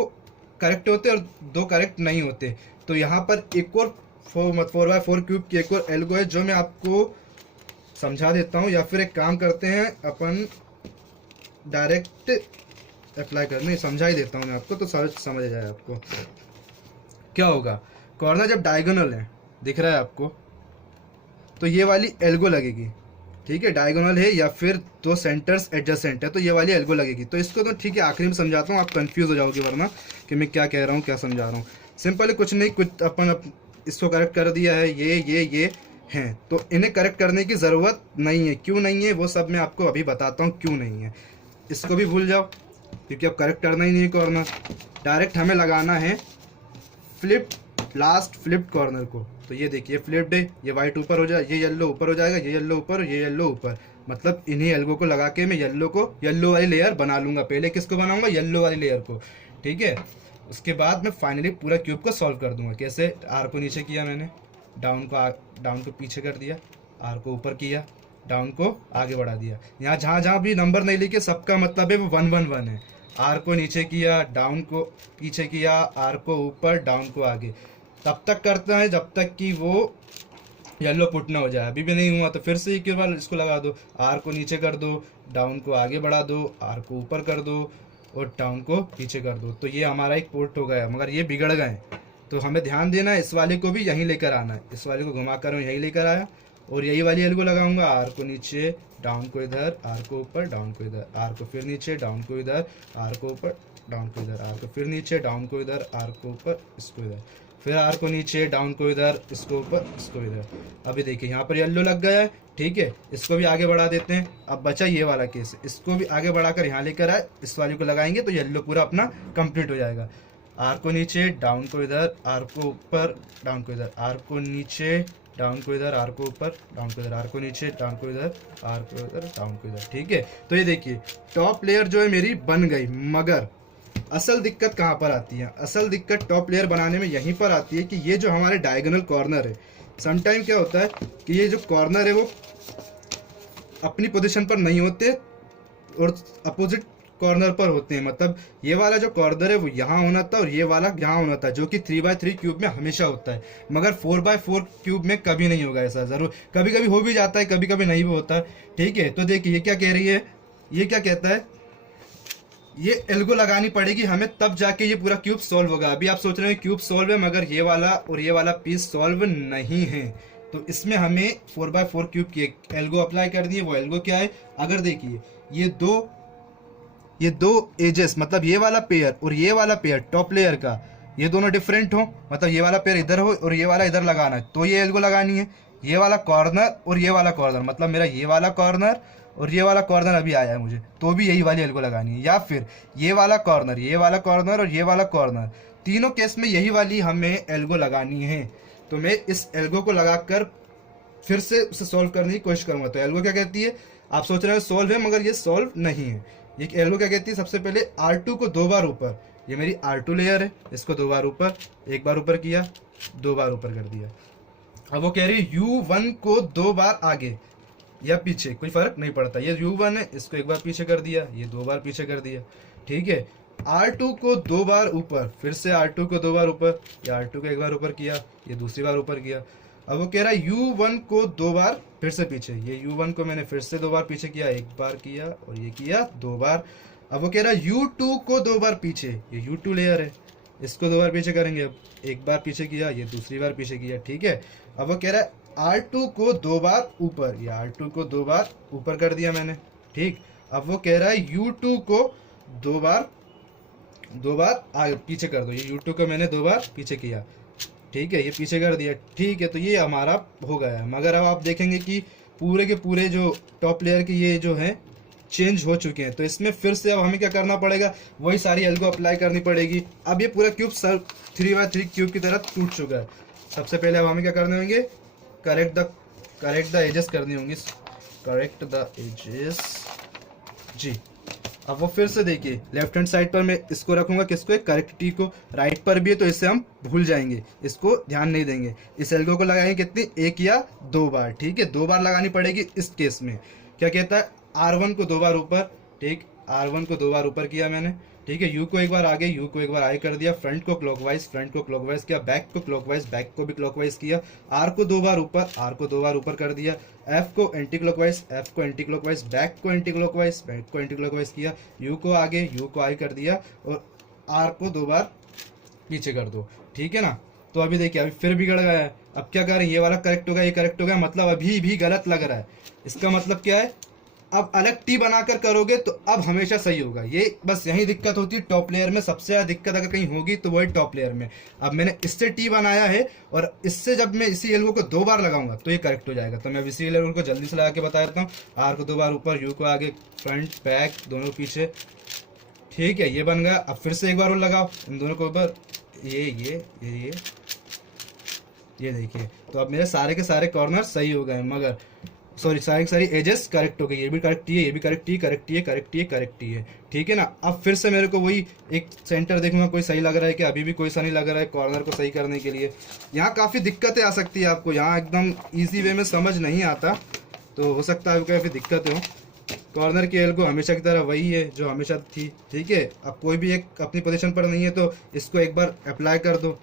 करेक्ट होते हैं और दो करेक्ट नहीं होते। तो यहाँ पर एक और 4x4 क्यूब की एक और एल्गो है जो मैं आपको समझा देता हूँ, या फिर एक काम करते हैं अपन डायरेक्ट अप्लाई करने समझा ही देता हूँ मैं आपको, तो समझ आ जाए आपको क्या होगा। कॉर्नर जब डायगोनल है, दिख रहा है आपको, तो ये वाली एल्गो लगेगी। ठीक है, डायगोनल है या फिर दो सेंटर्स एडजेसेंट है तो ये वाली एल्गो लगेगी। तो इसको तो ठीक है आखिरी में समझाता हूँ, आप कंफ्यूज हो जाओगे वरना कि मैं क्या कह रहा हूँ क्या समझा रहा हूँ। सिंपल है, कुछ नहीं, कुछ अपन इसको करेक्ट कर दिया है, ये हैं, तो इन्हें करेक्ट करने की ज़रूरत नहीं है। क्यों नहीं है वो सब मैं आपको अभी बताता हूँ क्यों नहीं है। इसको भी भूल जाओ क्योंकि अब करेक्ट करना ही नहीं है कॉर्नर, डायरेक्ट हमें लगाना है फ्लिप्ड, लास्ट फ्लिप्ड कॉर्नर को। तो ये देखिए फ्लिप्ड है, ये वाइट ऊपर हो जाए, ये येलो ऊपर हो जाएगा, ये येलो ऊपर, ये येलो ऊपर, मतलब इन्हीं एल्गो को लगा के मैं येलो वाली लेयर बना लूंगा। पहले किसको बनाऊंगा, येलो वाली लेयर को। ठीक है, उसके बाद मैं फाइनली पूरा क्यूब को सॉल्व कर दूंगा। कैसे, आर को नीचे किया मैंने, डाउन को पीछे कर दिया, आर को ऊपर किया, डाउन को आगे बढ़ा दिया। यहाँ जहाँ भी नंबर नहीं लिखे सबका मतलब है वो 1 1 1 है। आर को नीचे किया, डाउन को पीछे किया, आर को ऊपर, डाउन को आगे, तब तक करता है जब तक कि वो येलो पुट ना हो जाए। अभी भी नहीं हुआ तो फिर से एक बार इसको लगा दो, आर को नीचे कर दो, डाउन को आगे बढ़ा दो, आर को ऊपर कर दो और डाउन को पीछे कर दो। तो ये हमारा एक पोर्ट हो गया, मगर ये बिगड़ गए तो हमें ध्यान देना है, इस वाले को भी यहीं लेकर आना है। इस वाले को घुमा कर मैं यहीं लेकर आया और यही वाली एल को लगाऊंगा, आर को नीचे, डाउन को इधर, आर को ऊपर, डाउन को इधर, आर को फिर नीचे, डाउन को इधर, आर को ऊपर, डाउन को इधर, आर को फिर नीचे, डाउन को इधर, आर को ऊपर, इसको इधर, फिर आर को नीचे, डाउन को इधर, इसको ऊपर, इसको इधर। अभी देखिए यहाँ पर येलो लग गया है। ठीक है, इसको भी आगे बढ़ा देते हैं। अब बचा ये वाला केस, इसको भी आगे बढ़ाकर यहाँ लेकर आए, इस वाले को लगाएंगे तो येलो पूरा अपना कंप्लीट हो जाएगा। आर को नीचे, डाउन को इधर, आर को ऊपर, डाउन को इधर, आर को नीचे, डाउन को इधर, आर को ऊपर, डाउन को इधर, आर को नीचे, डाउन को इधर, आर को इधर, डाउन को इधर। ठीक है, तो ये देखिए टॉप लेयर जो है मेरी बन गई। मगर असल दिक्कत कहाँ पर आती है, असल दिक्कत टॉप लेयर बनाने में यहीं पर आती है कि ये जो हमारे डायगोनल कॉर्नर है, समटाइम क्या होता है कि ये जो कॉर्नर है वो अपनी पोजीशन पर नहीं होते और अपोजिट कॉर्नर पर होते हैं। मतलब ये वाला जो कॉर्नर है वो यहाँ होना था और ये वाला यहाँ होना था, जो कि 3x3 क्यूब में हमेशा होता है, मगर 4x4 क्यूब में कभी नहीं होगा ऐसा। जरूर कभी कभी हो भी जाता है, कभी कभी नहीं भी होता। ठीक है, तो देखिए ये क्या कह रही है, ये क्या कहता है, ये एल्गो लगानी पड़ेगी हमें तब जाके ये पूरा क्यूब सॉल्व होगा। अभी आप सोच रहे हैं क्यूब सॉल्व है मगर ये वाला और ये वाला पीस सॉल्व नहीं है, तो इसमें हमें 4x4 क्यूब की एक एल्गो अप्लाई कर दी है। वो एल्गो क्या है, अगर देखिए ये दो एजेस, मतलब ये वाला पेयर और ये वाला पेयर टॉप लेयर का, ये दोनों डिफरेंट हो, मतलब ये वाला पेयर इधर हो और ये वाला इधर लगाना है, तो ये एल्गो लगानी है। ये वाला कॉर्नर और ये वाला कॉर्नर, मतलब मेरा ये वाला कॉर्नर और ये वाला कॉर्नर अभी आया है मुझे, तो भी यही वाली एल्गो लगानी है। या फिर ये वाला कॉर्नर, ये वाला कॉर्नर और ये वाला कॉर्नर, तीनों केस में यही वाली हमें एल्गो लगानी है। तो मैं इस एल्गो को लगाकर फिर से उसे सॉल्व करने की कोशिश करूंगा। तो एल्गो क्या कहती है, आप सोच रहे हो सॉल्व है मगर ये सॉल्व नहीं है। ये एल्गो क्या कहती है, सबसे पहले R2 को 2 बार ऊपर, ये मेरी R2 लेयर है, इसको 2 बार ऊपर, एक बार ऊपर किया, 2 बार ऊपर कर दिया। अब वो कह रही है U1 को 2 बार आगे या पीछे, कोई फर्क नहीं पड़ता, ये U1 है, इसको एक बार पीछे कर दिया, ये 2 बार पीछे कर दिया। ठीक है, R2 को 2 बार ऊपर, फिर से R2 को 2 बार ऊपर, या R2 को एक बार ऊपर किया, ये दूसरी बार ऊपर किया। अब वो कह रहा है U1 को 2 बार फिर से पीछे, ये U1 को मैंने फिर से 2 बार पीछे किया, एक बार किया और ये किया 2 बार। अब वो कह रहा है U2 को 2 बार पीछे, ये U2 लेयर है, इसको 2 बार पीछे करेंगे। अब एक बार पीछे किया, ये दूसरी बार पीछे किया। ठीक है, अब वो कह रहा है R2 को 2 बार ऊपर, ये R2 को 2 बार ऊपर कर दिया मैंने। ठीक, अब वो कह रहा है U2 को 2 बार आगे पीछे कर दो, ये U2 को मैंने 2 बार पीछे किया। ठीक है, ये पीछे कर दिया। ठीक है, तो ये हमारा हो गया है। मगर अब आप देखेंगे कि पूरे के पूरे जो टॉप लेयर की ये जो है चेंज हो चुके हैं। तो इसमें फिर से अब हमें क्या करना पड़ेगा, वही सारी एल्गो अप्लाई करनी पड़ेगी। अब ये पूरा क्यूब सर 3x3 क्यूब की तरह टूट चुका है। सबसे पहले अब हमें क्या करने होंगे, करेक्ट द एजेस करनी होंगी, करेक्ट द एजेस जी। अब वो फिर से देखिए लेफ्ट हैंड साइड पर मैं इसको रखूंगा, किसको, एक करेक्ट टी को। राइट पर भी है तो इससे हम भूल जाएंगे, इसको ध्यान नहीं देंगे। इस एल्गो को लगाएंगे कितनी, 1 या 2 बार, ठीक है, 2 बार लगानी पड़ेगी इस केस में। क्या कहता है, R1 को 2 बार ऊपर, ठीक, R1 को 2 बार ऊपर किया मैंने, ठीक है, U को एक बार आगे, U को एक बार आगे कर दिया, फ्रंट को क्लॉकवाइज किया, बैक को क्लॉकवाइज, बैक को भी क्लॉकवाइज किया, R को 2 बार ऊपर, R को 2 बार ऊपर कर दिया, F को एंटी क्लॉकवाइज, F को एंटी क्लॉकवाइज, बैक को एंटी क्लॉकवाइज, बैक को एंटी क्लॉकवाइज किया, U को आगे, U को आगे कर दिया, और R को 2 बार पीछे कर दो, ठीक है ना। तो अभी देखिए अभी फिर बिगड़ गया है। अब क्या करें, ये वाला करेक्ट हो गया, ये करेक्ट हो गया, मतलब अभी भी गलत लग रहा है। इसका मतलब क्या है, अब अलग टी बनाकर करोगे तो अब हमेशा सही होगा। ये बस यही दिक्कत होती है टॉप लेयर में, सबसे ज़्यादा दिक्कत अगर कहीं होगी तो वही टॉप लेयर में। अब मैंने इससे टी बनाया है और इससे जब मैं इसी एल्गो को 2 बार लगाऊंगा तो ये करेक्ट हो जाएगा। तो मैं अब इसी एल्गो को जल्दी से लगा के बता देता हूँ। आर को 2 बार ऊपर, यू को आगे, फ्रंट बैक दोनों पीछे, ठीक है, ये बन गया। अब फिर से एक बार और लगाओ इन दोनों को ऊपर, ये देखिए। तो अब मेरे सारे के सारे कॉर्नर सही हो गए, मगर सॉरी सारी की सारी एजेस करेक्ट हो गई। ये भी करेक्ट ही है, ये भी करेक्ट ही, करेक्ट ही है, करेक्ट ही है, करेक्ट ही है, ठीक है ना। अब फिर से मेरे को वही एक सेंटर देखूंगा कोई सही लग रहा है कि अभी भी कोई सा नहीं लग रहा है कॉर्नर को सही करने के लिए। यहाँ काफ़ी दिक्कतें आ सकती है आपको, यहाँ एकदम ईजी वे में समझ नहीं आता, तो हो सकता है काफ़ी दिक्कतें हो। कॉर्नर की एल्गो हमेशा की तरह वही है जो हमेशा थी, ठीक है। अब कोई भी एक अपनी पोजीशन पर नहीं है तो इसको एक बार अप्लाई कर दो।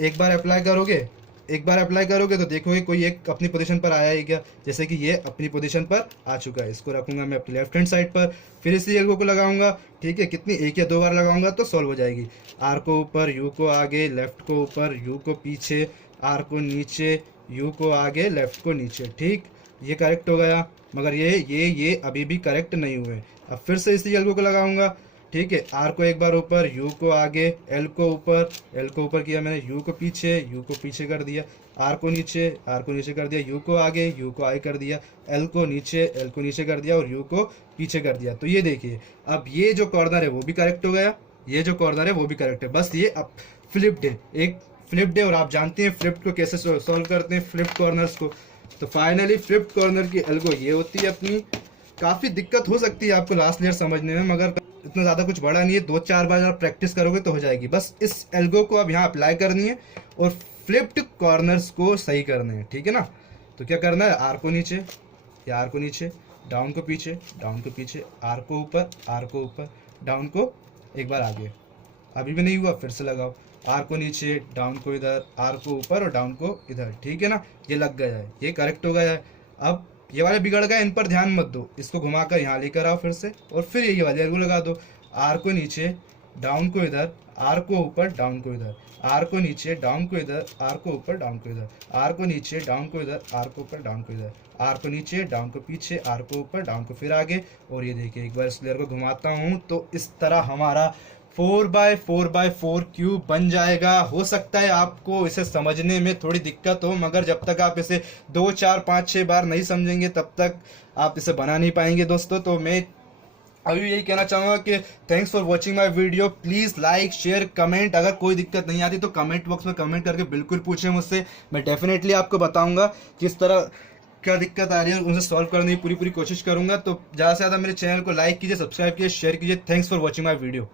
एक बार अप्लाई करोगे तो देखोगे कोई एक अपनी पोजीशन पर आया ही क्या, जैसे कि ये अपनी पोजीशन पर आ चुका है। इसको रखूंगा मैं अपनी लेफ्ट हैंड साइड पर, फिर इसी एल्गो को लगाऊंगा, ठीक है, कितनी 1 या 2 बार लगाऊंगा तो सॉल्व हो जाएगी। आर को ऊपर, यू को आगे, लेफ्ट को ऊपर, यू को पीछे, आर को नीचे, यू को आगे, लेफ्ट को नीचे, ठीक, ये करेक्ट हो गया। मगर ये अभी भी करेक्ट नहीं हुए। अब फिर से इसी एल्गो को लगाऊंगा, ठीक है, आर को एक बार ऊपर, यू को आगे, एल को ऊपर किया मैंने, यू को पीछे कर दिया, आर को नीचे कर दिया, यू को आगे कर दिया, एल को नीचे कर दिया और यू को पीछे कर दिया। तो ये देखिए अब ये जो कॉर्नर है वो भी करेक्ट हो गया, ये जो कॉर्नर है वो भी करेक्ट है। बस ये अब फ्लिप्ड है, एक फ्लिप्ड है, और आप जानते हैं फ्लिप्ड को कैसे सॉल्व करते हैं, फ्लिप्ड कॉर्नर्स को। तो फाइनली फ्लिप्ड कॉर्नर की एल्गो ये होती है अपनी। काफ़ी दिक्कत हो सकती है आपको लास्ट लेयर समझने में, मगर इतना ज़्यादा कुछ बड़ा नहीं है, 2-4 बार आप प्रैक्टिस करोगे तो हो जाएगी। बस इस एल्गो को अब यहाँ अप्लाई करनी है और फ्लिप्ड कॉर्नर्स को सही करने हैं, ठीक है ना। तो क्या करना है, आर को नीचे, डाउन को पीछे, आर को ऊपर, डाउन को एक बार आगे। अभी भी नहीं हुआ, फिर से लगाओ, आर को नीचे, डाउन को इधर, आर को ऊपर और डाउन को इधर, ठीक है ना। ये लग गया है, ये करेक्ट हो गया है। अब ये वाले बिगड़ गए, इन पर ध्यान मत दो, इसको घुमाकर यहाँ लेकर आओ फिर से, और फिर ये वाले एल्गो लगा दो। आर को नीचे, डाउन को इधर, आर को ऊपर, डाउन को इधर, आर को नीचे, डाउन को इधर, आर को ऊपर, डाउन को इधर, आर को नीचे, डाउन को इधर, आर को ऊपर, डाउन को इधर, आर को नीचे, डाउन को पीछे, आर को ऊपर, डाउन को फिर आगे। और ये देखिए एक बार इस लेयर को घुमाता हूँ तो इस तरह हमारा 4x4x4 क्यूब बन जाएगा। हो सकता है आपको इसे समझने में थोड़ी दिक्कत हो, मगर जब तक आप इसे 2, 4, 5, 6 बार नहीं समझेंगे तब तक आप इसे बना नहीं पाएंगे दोस्तों। तो मैं अभी यही कहना चाहूँगा कि thanks for watching my video. Please like, share, comment. अगर कोई दिक्कत नहीं आती तो कमेंट बॉक्स में कमेंट करके बिल्कुल पूछें मुझसे, मैं डेफिनेटली आपको बताऊँगा किस तरह क्या दिक्कत आ रही है, उनसे सॉल्व करने की पूरी कोशिश करूँगा। तो ज़्यादा से ज़्यादा मेरे चैनल को लाइक कीजिए, सब्सक्राइब कीजिए, शेयर कीजिए। Thanks for watching my video.